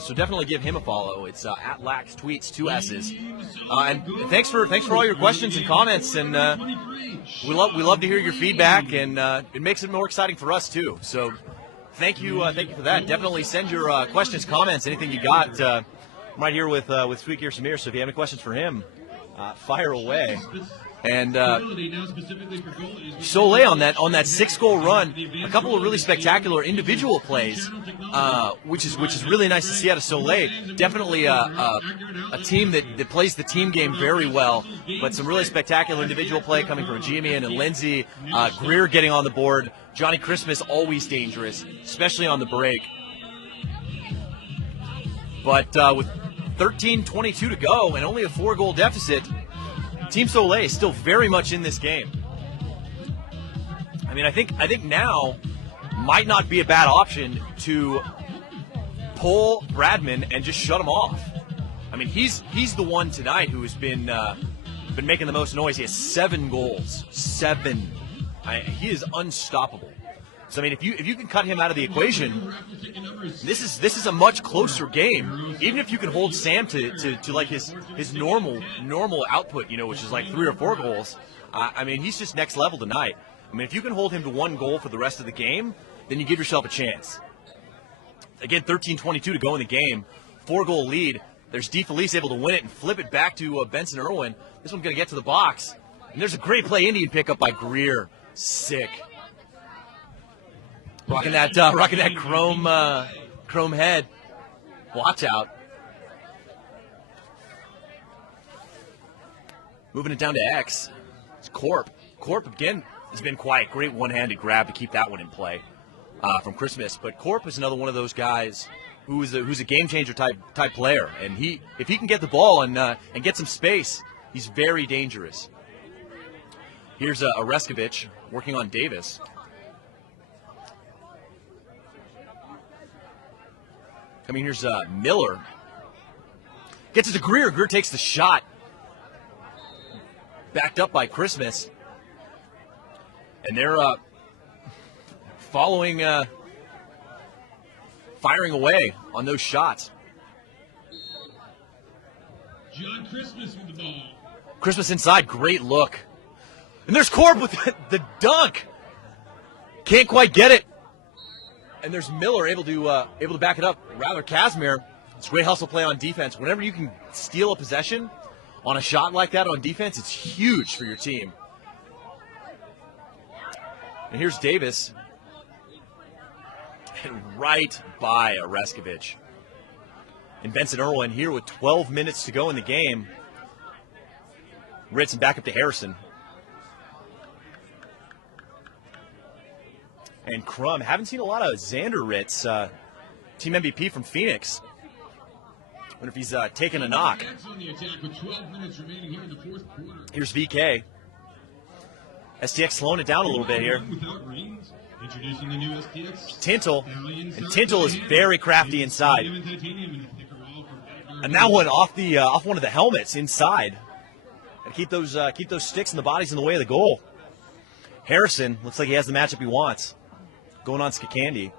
So definitely give him a follow. It's at Lax Tweets, 2 S's. And thanks for all your questions and comments. And we love to hear your feedback, and it makes it more exciting for us too. So thank you for that. Definitely send your questions, comments, anything you got. I'm right here with Sweet Gear Samir. So if you have any questions for him, fire away. And Soleil on that 6-goal run, a couple of really spectacular individual plays, which is really nice to see out of Soleil. Definitely a team that plays the team game very well, but some really spectacular individual play coming from Jimian and Lindsay. Greer getting on the board. Johnny Christmas always dangerous, especially on the break. But with 13:22 to go and only a 4-goal deficit, Team Soleil is still very much in this game. I mean, I think now might not be a bad option to pull Bradman and just shut him off. I mean, he's the one tonight who has been making the most noise. He has 7 goals. 7. He is unstoppable. So I mean, if you can cut him out of the equation, this is a much closer game. Even if you can hold Sam to like his normal output, which is like 3 or 4 goals. I mean, he's just next level tonight. I mean, if you can hold him to 1 goal for the rest of the game, then you give yourself a chance. Again, 13:22 to go in the game, 4-goal lead. There's DeFelice able to win it and flip it back to Benson Irwin. This one's going to get to the box, and there's a great play Indian pickup by Greer. Sick. Rocking that chrome head. Watch out. Moving it down to X. It's Corp. Corp again has been quiet. Great one-handed grab to keep that one in play from Christmas. But Corp is another one of those guys who's a game changer type player. And if he can get the ball and get some space, he's very dangerous. Here's Oreskovich working on Davis. I mean, here's Miller. Gets it to Greer. Greer takes the shot. Backed up by Christmas. And they're firing away on those shots. John Christmas with the ball. Christmas inside. Great look. And there's Corb with the dunk. Can't quite get it. And there's Miller able to back it up. Rather, Casimir, it's a great hustle play on defense. Whenever you can steal a possession on a shot like that on defense, it's huge for your team. And here's Davis. And right by Oreskovich. And Benson Irwin here with 12 minutes to go in the game. Ritz and back up to Harrison. And Crum. Haven't seen a lot of Xander Ritz, team MVP from Phoenix. Wonder if he's taking a knock. Here's VK. STX slowing it down a little bit here. Introducing the new STX. Tintle, and Tintle is very crafty inside. And that one off one of the helmets inside. And keep those sticks and the bodies in the way of the goal. Harrison looks like he has the matchup he wants. Going on Skakandi.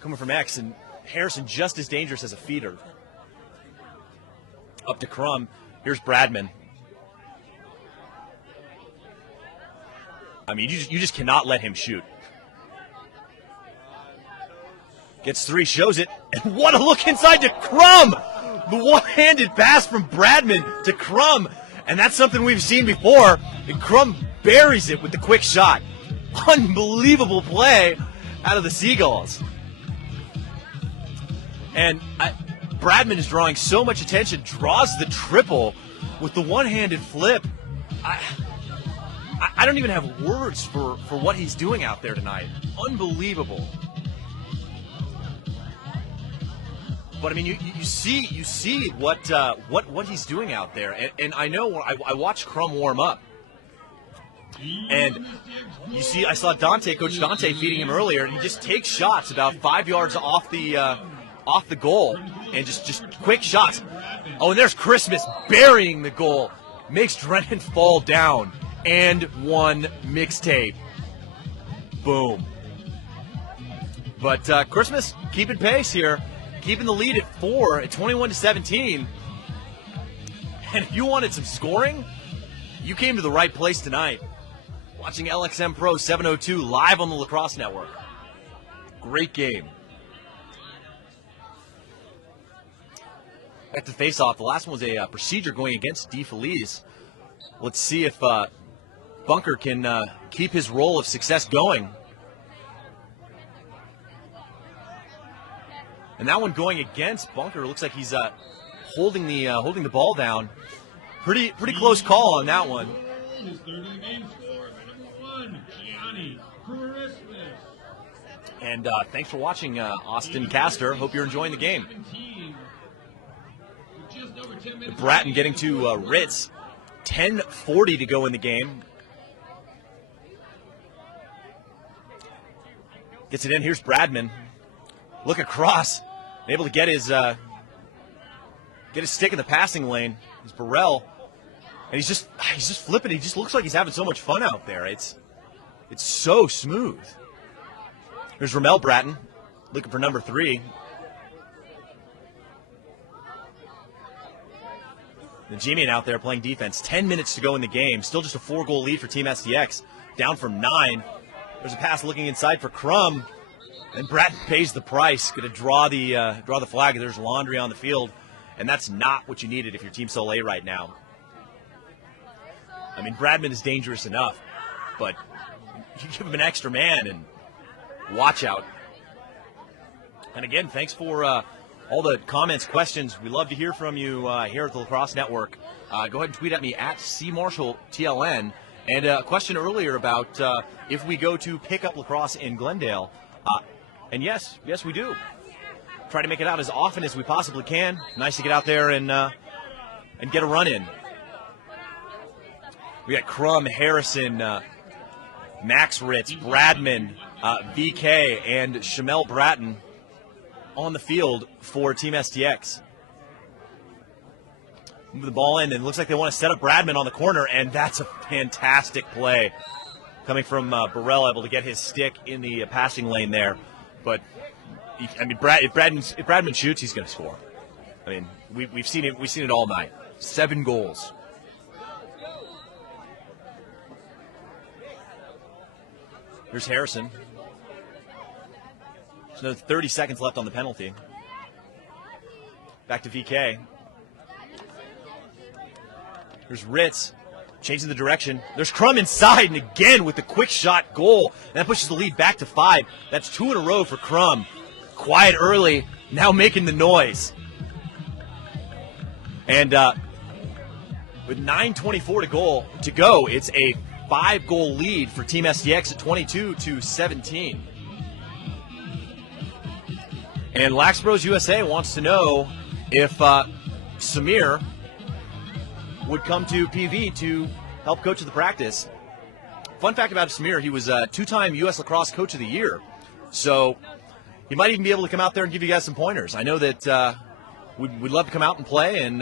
Coming from X, and Harrison just as dangerous as a feeder. Up to Crum. Here's Bradman. I mean, you just cannot let him shoot. Gets 3, shows it, and what a look inside to Crum! The one-handed pass from Bradman to Crum, and that's something we've seen before. And Crum buries it with the quick shot. Unbelievable play out of the Seagulls. And Bradman is drawing so much attention, draws the triple with the one-handed flip. I don't even have words for what he's doing out there tonight. Unbelievable. But I mean, you see what he's doing out there, and I know I watched Crum warm up, and I saw Coach Dante feeding him earlier, and he just takes shots about 5 yards off the goal, and just quick shots. Oh, and there's Christmas burying the goal, makes Drennan fall down. And one mixtape. Boom. But Christmas keeping pace here, keeping the lead at 4 at 21-17. And if you wanted some scoring, you came to the right place tonight. Watching LXM Pro 702 live on the Lacrosse Network. Great game. Back to face-off. The last one was a procedure going against DeFelice. Let's see if Bunker can keep his role of success going. And that one going against Bunker. Looks like he's holding the ball down. Pretty close call on that one. And thanks for watching, Austin Castor. Hope you're enjoying the game. Bratton getting to Ritz. 10:40 to go in the game. Gets it in. Here's Bradman. Look across. Able to get his stick in the passing lane. He's Burrell. And he's just flipping. He just looks like he's having so much fun out there. It's so smooth. Here's Ramel Bratton looking for number 3. And G-Man out there playing defense. 10 minutes to go in the game. Still just a 4-goal lead for Team STX. Down from 9. There's a pass looking inside for Crum. And Bratton pays the price. Going to draw the flag. There's laundry on the field. And that's not what you needed if you're Team Soleil right now. I mean, Bradman is dangerous enough. But you give him an extra man and watch out. And again, thanks for all the comments, questions. We love to hear from you here at the Lacrosse Network. Go ahead and tweet at me at CMarshallTLN. And a question earlier about if we go to pick up lacrosse in Glendale. And yes, we do. Try to make it out as often as we possibly can. Nice to get out there and get a run in. We got Crum, Harrison, Max Ritz, Bradman, VK, and Shamel Bratton on the field for Team STX. Move the ball in, and it looks like they want to set up Bradman on the corner, and that's a fantastic play coming from Burrell, able to get his stick in the passing lane there. But I mean, if Bradman shoots, he's going to score. I mean, we've seen it all night. 7 goals. Here's Harrison. There's another 30 seconds left on the penalty. Back to VK. There's Ritz changing the direction. There's Crum inside, and again with the quick shot goal. And that pushes the lead back to 5. That's 2 in a row for Crum. Quiet early, now making the noise. And with 9:24 to go, it's a 5-goal lead for Team STX at 22-17. And Lacrosse Bros USA wants to know if Samir would come to PV to help coach the practice. fun fact about Samir, he was a 2-time U.S. Lacrosse Coach of the Year. So he might even be able to come out there and give you guys some pointers. I know that we'd love to come out and play and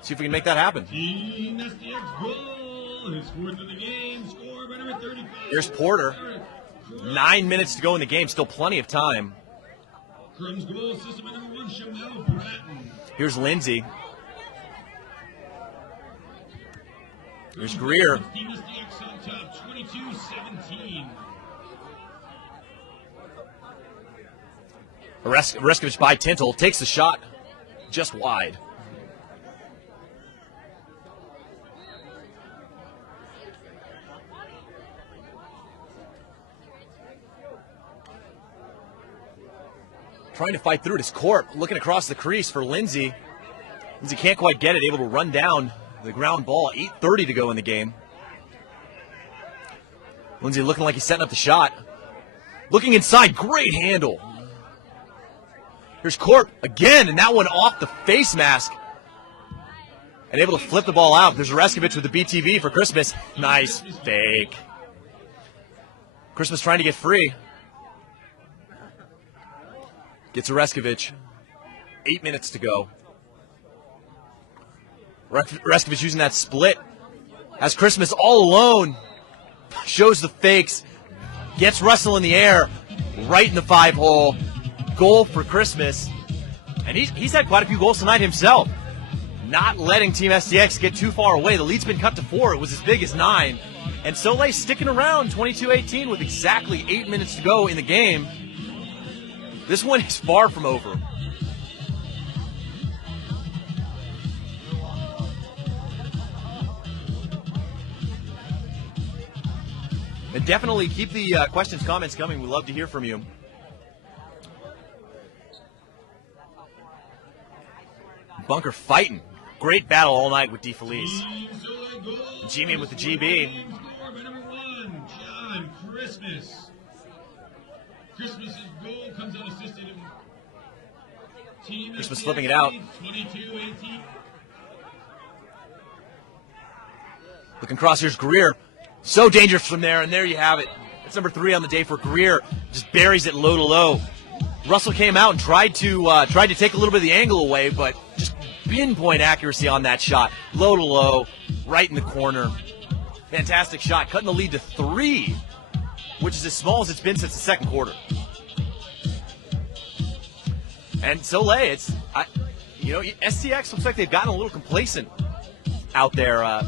see if we can make that happen. Team STX goal. His fourth of the game. Score by number 35. Here's Porter. 9 minutes to go in the game. Still plenty of time. Crum's goal. System by number 1, Shamel Bratton. Here's Lindsay. Here's Greer. Team STX on top. 22-17. Oreskovich by Tintle. Takes the shot just wide. Trying to fight through it is Corp. Looking across the crease for Lindsay. Lindsay can't quite get it. Able to run down the ground ball. 8:30 to go in the game. Lindsay looking like he's setting up the shot. Looking inside. Great handle. Here's Corp again, and that one off the face mask. And able to flip the ball out. There's Oreskovich with the BTV for Christmas. Nice fake. Christmas trying to get free. Gets Oreskovich. 8 minutes to go. Oreskovich using that split. Has Christmas all alone. Shows the fakes. Gets Russell in the air. Right in the 5-hole. Goal for Christmas. And he's had quite a few goals tonight himself. Not letting Team STX get too far away. The lead's been cut to 4. It was as big as 9. And Soleil sticking around 22-18 with exactly 8 minutes to go in the game. This one is far from over. And definitely keep the questions, comments coming. We'd love to hear from you. Bunker fighting. Great battle all night with DeFelice. G-Man with the GB. Score by number 1, John Christmas. Christmas's goal comes unassisted. Team Christmas STX flipping it out. 22-18. Looking cross, here's Greer. So dangerous from there, and there you have it. That's number 3 on the day for Greer. Just buries it low to low. Russell came out and tried to take a little bit of the angle away, but just pinpoint accuracy on that shot. Low to low, right in the corner. Fantastic shot, cutting the lead to 3, which is as small as it's been since the second quarter. And Soleil, STX looks like they've gotten a little complacent out there.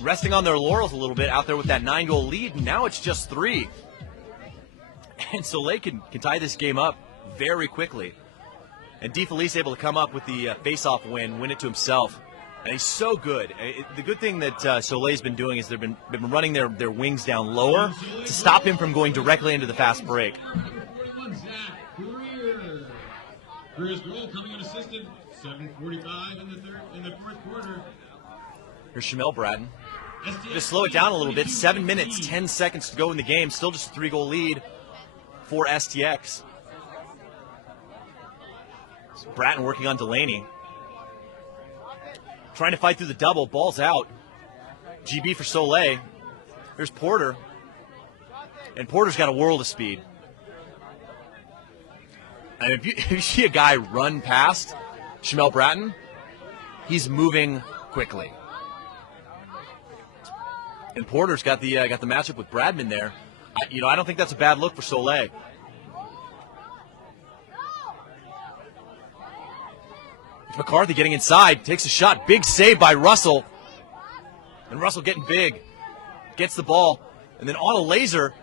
Resting on their laurels a little bit out there with that 9-goal lead. And now it's just 3. And Soleil can tie this game up very quickly. And DeFelice able to come up with the face-off win it to himself. And he's so good. The good thing that Soleil's been doing is they've been running their wings down lower to stop him from going directly into the fast break. Greer's goal coming unassisted. 7:45 in the fourth quarter. Here's Shamel Bratton. Just slow it down a little bit. 7 minutes, 10 seconds to go in the game. Still just a 3-goal lead for STX. So Bratton working on Delaney. Trying to fight through the double. Ball's out. GB for Soleil. Here's Porter. And Porter's got a world of speed. And if you see a guy run past Shamel Bratton, he's moving quickly. And Porter's got the matchup with Bradman there. I don't think that's a bad look for Soleil. McCarthy getting inside, takes a shot, big save by Russell. And Russell getting big, gets the ball, and then on a laser,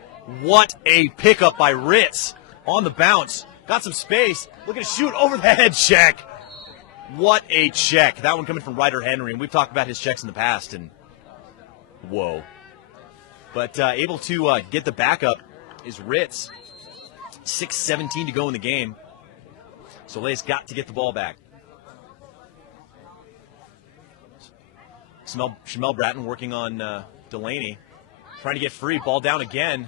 what a pickup by Ritz on the bounce. Got some space, looking to shoot over the head check. What a check. That one coming from Ryder Henry, and we've talked about his checks in the past, and whoa. But able to get the backup is Ritz. 6:17 to go in the game. Soleil's got to get the ball back. Shamel Bratton working on Delaney. Trying to get free. Ball down again.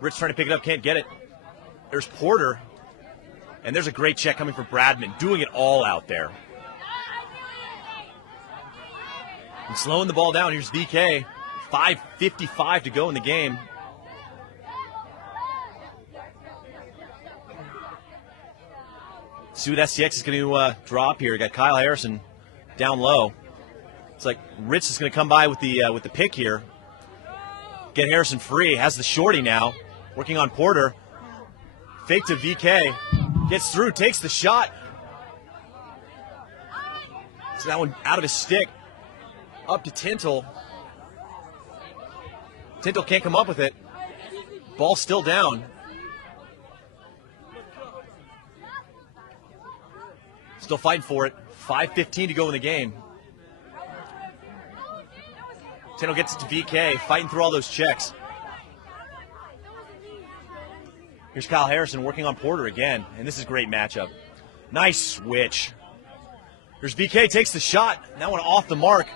Ritz trying to pick it up. Can't get it. There's Porter. And there's a great check coming from Bradman. Doing it all out there. And slowing the ball down. Here's VK 5:55 to go in the game. See what STX is going to drop here. Got Kyle Harrison down low. It's like Ritz is going to come by with the pick here. Get Harrison free. Has the shorty now. Working on Porter. Fake to VK. Gets through. Takes the shot. So that one out of his stick. Up to Tintle. Tintle can't come up with it. Ball still down. Still fighting for it. 5:15 to go in the game. Tintle gets it to VK, fighting through all those checks. Here's Kyle Harrison working on Porter again, and this is a great matchup. Nice switch. Here's VK, takes the shot. That one off the mark.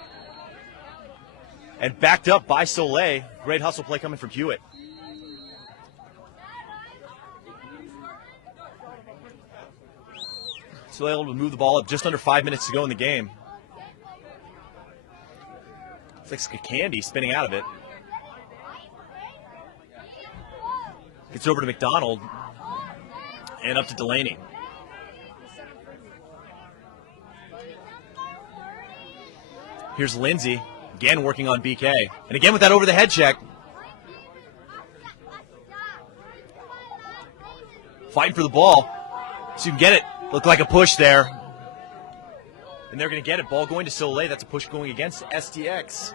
And backed up by Soleil. Great hustle play coming from Hewitt. Soleil able to move the ball up just under 5 minutes to go in the game. It's like Candy spinning out of it. Gets over to McDonald. And up to Delaney. Here's Lindsay. Again working on BK. And again with that over the head check. Fighting for the ball. So you can get it. Looked like a push there. And they're going to get it. Ball going to Soleil. That's a push going against STX.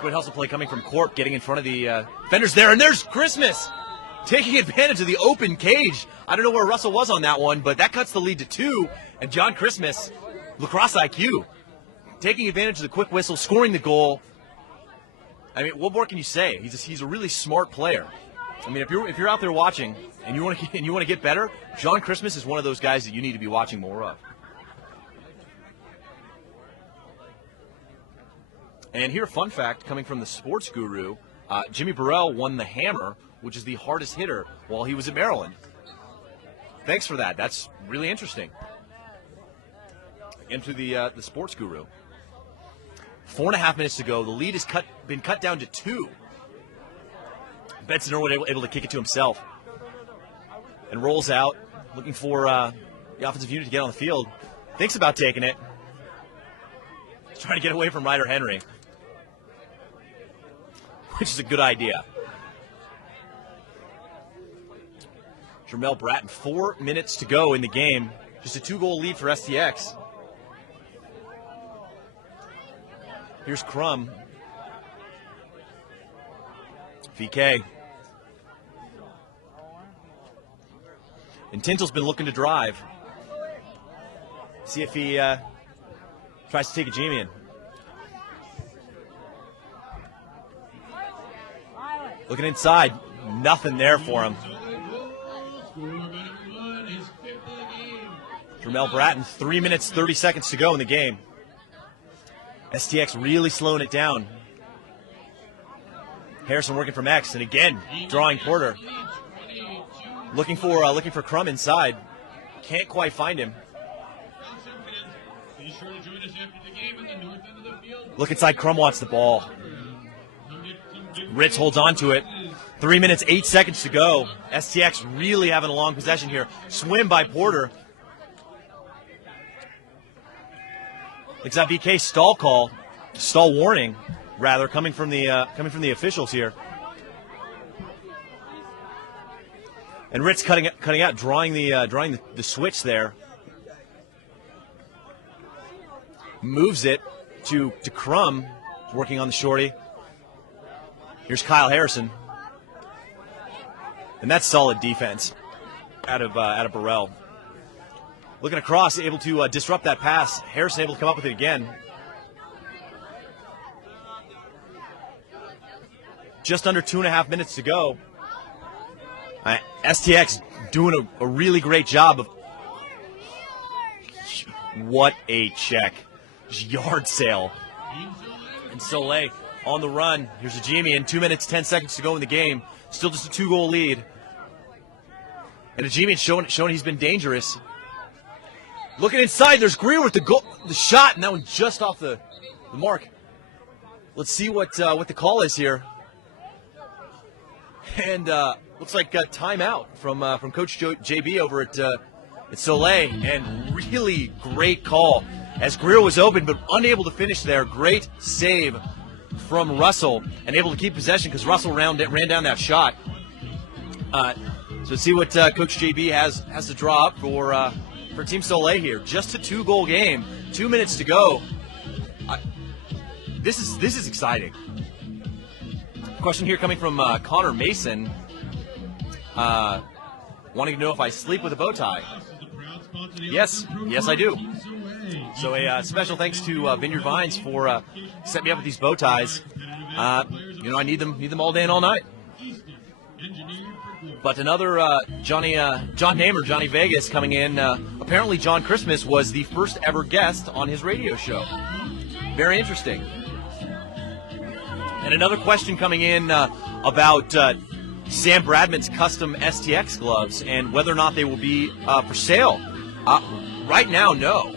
Good hustle play coming from Corp, getting in front of the defenders there. And there's Christmas taking advantage of the open cage. I don't know where Russell was on that one, but that cuts the lead to 2. And John Christmas, lacrosse IQ, taking advantage of the quick whistle, scoring the goal. I mean, what more can you say? He's a really smart player. I mean, if you're out there watching and you want to get better, John Christmas is one of those guys that you need to be watching more of. And here, a fun fact coming from the sports guru: Jimmy Burrell won the hammer, which is the hardest hitter, while he was at Maryland. Thanks for that. That's really interesting. Into the sports guru. 4.5 minutes to go. The lead has been cut down to 2. Benson Irwin able to kick it to himself. And rolls out, looking for the offensive unit to get on the field. Thinks about taking it. He's trying to get away from Ryder Henry, which is a good idea. Jermel Bratton, 4 minutes to go in the game. Just a 2-goal lead for STX. Here's Crum. VK. And Tintle's been looking to drive. See if he tries to take a Jamian. Looking inside. Nothing there for him. Jermel Bratton, 3 minutes, 30 seconds to go in the game. STX really slowing it down. Harrison working from X, and again, drawing Porter. Looking for Crum inside. Can't quite find him. Look inside, Crum wants the ball. Ritz holds on to it. 3 minutes, 8 seconds to go. STX really having a long possession here. Swim by Porter. Looks like BK stall warning, rather, coming from the officials here. And Ritz cutting out, drawing the switch there. Moves it to Crum, working on the shorty. Here's Kyle Harrison, and that's solid defense out of Burrell. Looking across, able to disrupt that pass. Harrison able to come up with it again. Just under 2.5 minutes to go. STX doing a really great job of. What a check. Yard sale. And Soleil on the run. Here's a Jamian. 2 minutes, 10 seconds to go in the game. Still just a 2-goal lead. And a Jamian showing he's been dangerous. Looking inside, there's Greer with the shot, and that one just off the mark. let's see what the call is here. And looks like a timeout from Coach JB over at Soleil, and really great call as Greer was open but unable to finish there. Great save from Russell and able to keep possession because Russell ran down that shot. So let's see what Coach JB has to draw up for Team Soleil here. Just a 2-goal game, 2 minutes to go. This is exciting. Question here coming from Connor Mason, wanting to know if I sleep with a bow tie. Yes, I do. So a special thanks to Vineyard Vines for setting me up with these bow ties. I need them all day and all night. But another John Namer, Johnny Vegas coming in. Apparently John Christmas was the first ever guest on his radio show. Very interesting. And another question coming in about Sam Bradman's custom STX gloves and whether or not they will be for sale. Right now, no.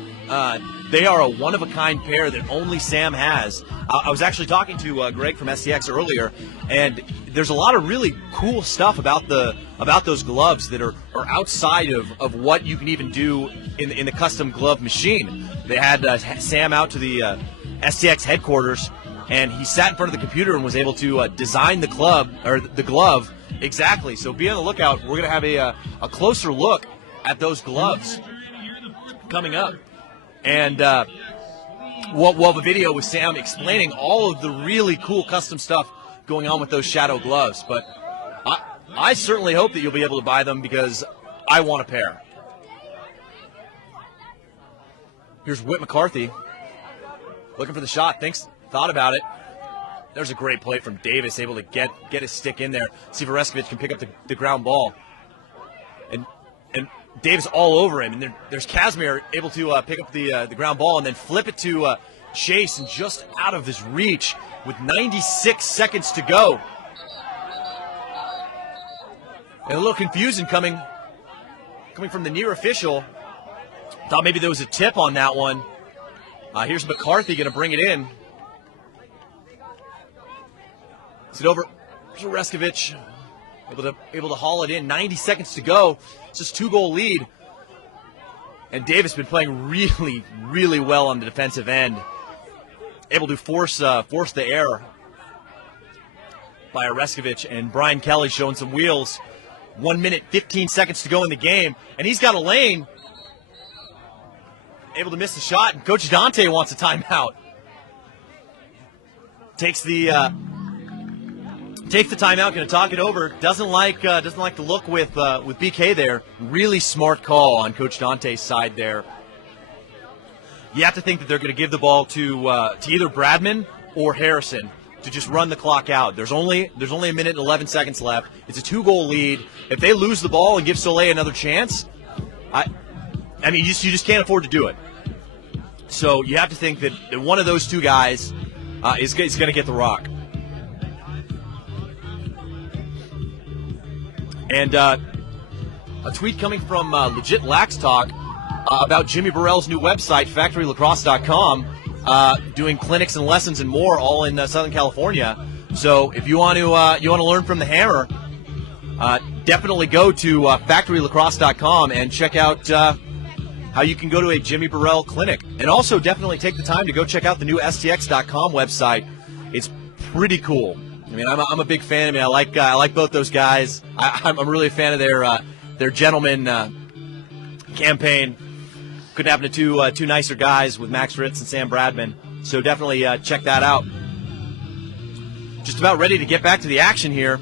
They are a one-of-a-kind pair that only Sam has. I was actually talking to Greg from STX earlier, and there's a lot of really cool stuff about those gloves that are outside of what you can even do in the custom glove machine. They had Sam out to the STX headquarters, and he sat in front of the computer and was able to design the glove exactly. So be on the lookout. We're going to have a closer look at those gloves coming up. And we'll have a video with Sam explaining all of the really cool custom stuff going on with those shadow gloves. But I certainly hope that you'll be able to buy them because I want a pair. Here's Whit McCarthy looking for the shot. Thought about it. There's a great play from Davis, able to get his stick in there. See if Vareskovic can pick up the ground ball. And Davis all over him. And there's Casimir able to pick up the ground ball and then flip it to Chase, and just out of his reach with 96 seconds to go. And a little confusion coming from the near official. Thought maybe there was a tip on that one. Here's McCarthy going to bring it in. Is it over? Here's Vareskovic able to haul it in. 90 seconds to go. It's just 2-goal lead. And Davis been playing really, really well on the defensive end. Able to force the error by Vareskovic, and Brian Kelly showing some wheels. 1 minute, 15 seconds to go in the game, and he's got a lane. Able to miss the shot, and Coach Dante wants a timeout. Takes the timeout, going to talk it over. Doesn't like the look with BK there. Really smart call on Coach Dante's side there. You have to think that they're going to give the ball to either Bradman or Harrison to just run the clock out. There's only a minute and 11 seconds left. It's a 2-goal lead. If they lose the ball and give Soleil another chance, I mean, you just can't afford to do it. So you have to think that one of those two guys is going to get the rock. And a tweet coming from Legit Lax Talk about Jimmy Burrell's new website, FactoryLacrosse.com, doing clinics and lessons and more, all in Southern California. So if you want to learn from the Hammer, definitely go to FactoryLacrosse.com and check out how you can go to a Jimmy Burrell clinic. And also definitely take the time to go check out the new STX.com website. It's pretty cool. I mean, I'm a big fan. I mean, I like both those guys. I'm really a fan of their gentleman campaign. Couldn't happen to two nicer guys with Max Ritz and Sam Bradman. So definitely check that out. Just about ready to get back to the action here.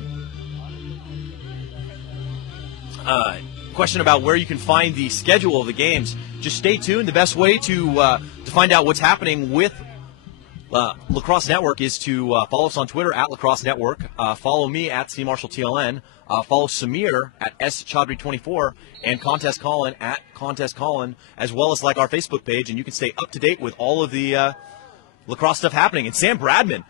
Question about where you can find the schedule of the games. Just stay tuned. The best way to find out what's happening with Lacrosse Network is to follow us on Twitter at Lacrosse Network. Follow me at CMarshallTLN. Follow Samir at SChaudhry24 and Contest Colin at Contest Colin, as well as like our Facebook page, and you can stay up to date with all of the lacrosse stuff happening. And Sam Bradman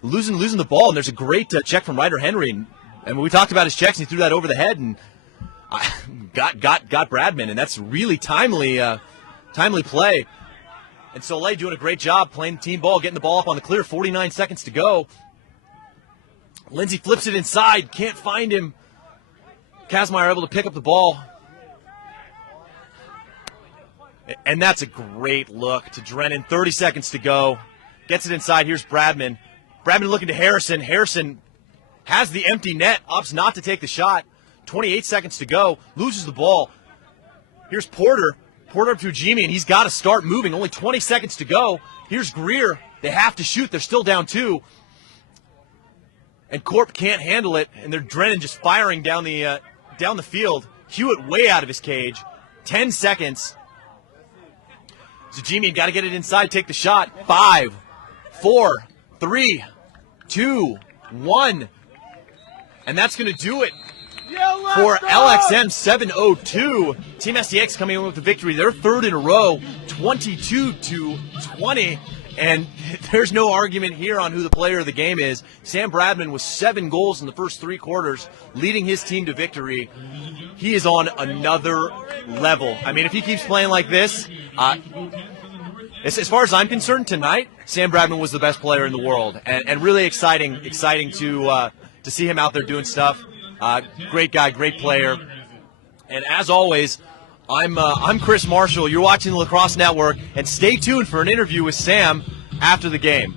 losing the ball, and there's a great check from Ryder Henry, and we talked about his checks, and he threw that over the head and got Bradman, and that's really timely play. And Soleil doing a great job playing the team ball, getting the ball up on the clear, 49 seconds to go. Lindsay flips it inside, can't find him. Kazmaier able to pick up the ball. And that's a great look to Drennan. 30 seconds to go. Gets it inside. Here's Bradman. Bradman looking to Harrison. Harrison has the empty net, opts not to take the shot. 28 seconds to go. Loses the ball. Here's Porter. Porter up to Ujimi, and he's got to start moving. Only 20 seconds to go. Here's Greer. They have to shoot. They're still down 2. And Corp can't handle it, and they're Drennan just firing down the field. Hewitt way out of his cage. 10 seconds. Ujimi got to get it inside, take the shot. 5, 4, 3, 2, 1. And that's going to do it for LXM 702. Team STX coming in with the victory. They're third in a row, 22-20. And there's no argument here on who the player of the game is. Sam Bradman with 7 goals in the first 3 quarters, leading his team to victory. He is on another level. I mean, if he keeps playing like this, as far as I'm concerned tonight, Sam Bradman was the best player in the world, and really exciting to see him out there doing stuff. Great guy, great player. And as always, I'm Chris Marshall. You're watching the Lacrosse Network, and stay tuned for an interview with Sam after the game.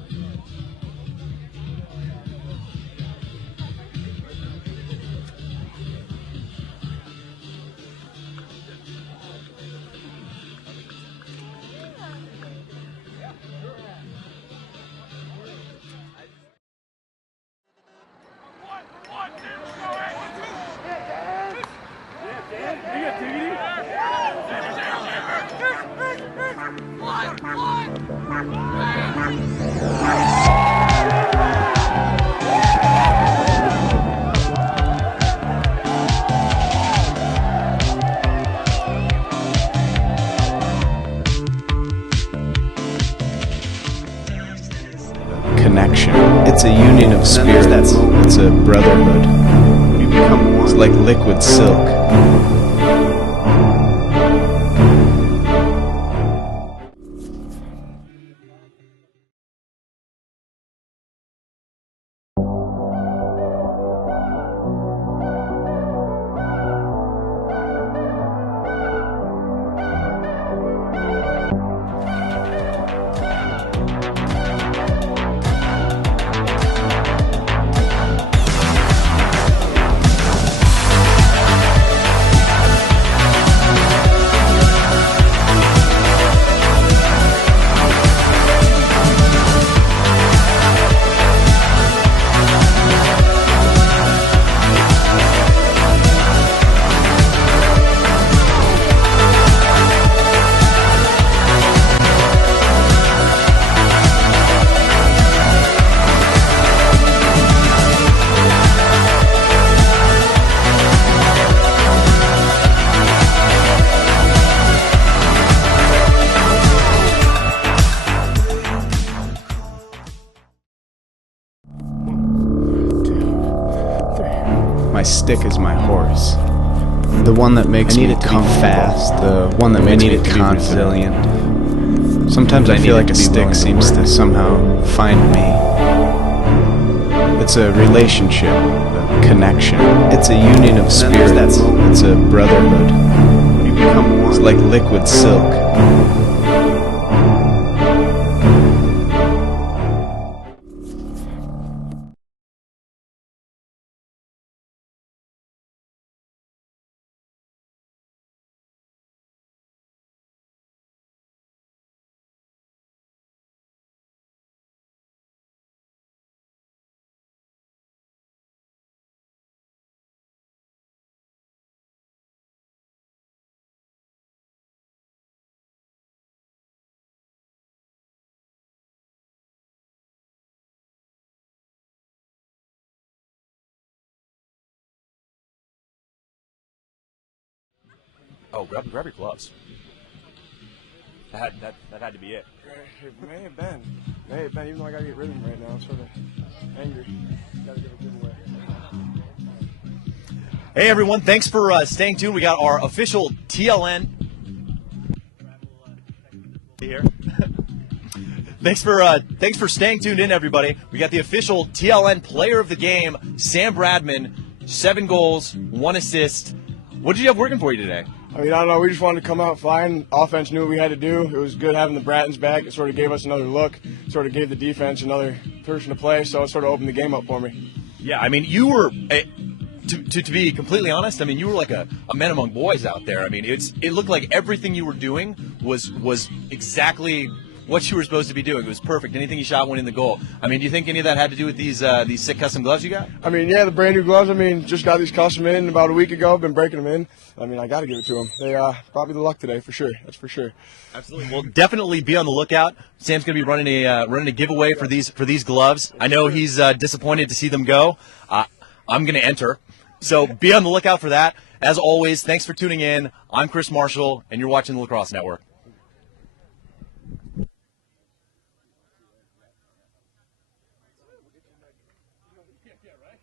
Connection. It's a union of spirits. It's a brotherhood. You become one. It's like liquid silk. My stick is my horse. The one that makes me come fast. The one that makes me confident. Sometimes I feel like a stick seems to somehow find me. It's a relationship, a connection. It's a union of spirits. It's a brotherhood. You become one. It's like liquid silk. Oh, grab your gloves. That had to be it. It may have been. Even though I gotta get rid of him right now, I'm sort of angry. Gotta give a giveaway. Hey everyone, thanks for staying tuned. We got our official TLN here. Thanks for staying tuned in, everybody. We got the official TLN Player of the Game, Sam Bradman, 7 goals, 1 assist. What did you have working for you today? I mean, I don't know. We just wanted to come out flying. Offense knew what we had to do. It was good having the Brattons back. It sort of gave us another look. Sort of gave the defense another person to play. So it sort of opened the game up for me. Yeah, I mean, you were, to be completely honest, I mean, you were like a man among boys out there. I mean, it looked like everything you were doing was exactly what you were supposed to be doing. It was perfect. Anything you shot went in the goal. I mean, do you think any of that had to do with these sick custom gloves you got? I mean, yeah, the brand new gloves. I mean, just got these custom in about a week ago. Been breaking them in. I mean, I got to give it to them. They brought me the luck today for sure. That's for sure. Absolutely. Well, definitely be on the lookout. Sam's going to be running a giveaway for these gloves. I know he's disappointed to see them go. I'm going to enter. So be on the lookout for that. As always, thanks for tuning in. I'm Chris Marshall, and you're watching the Lacrosse Network. Yeah, right.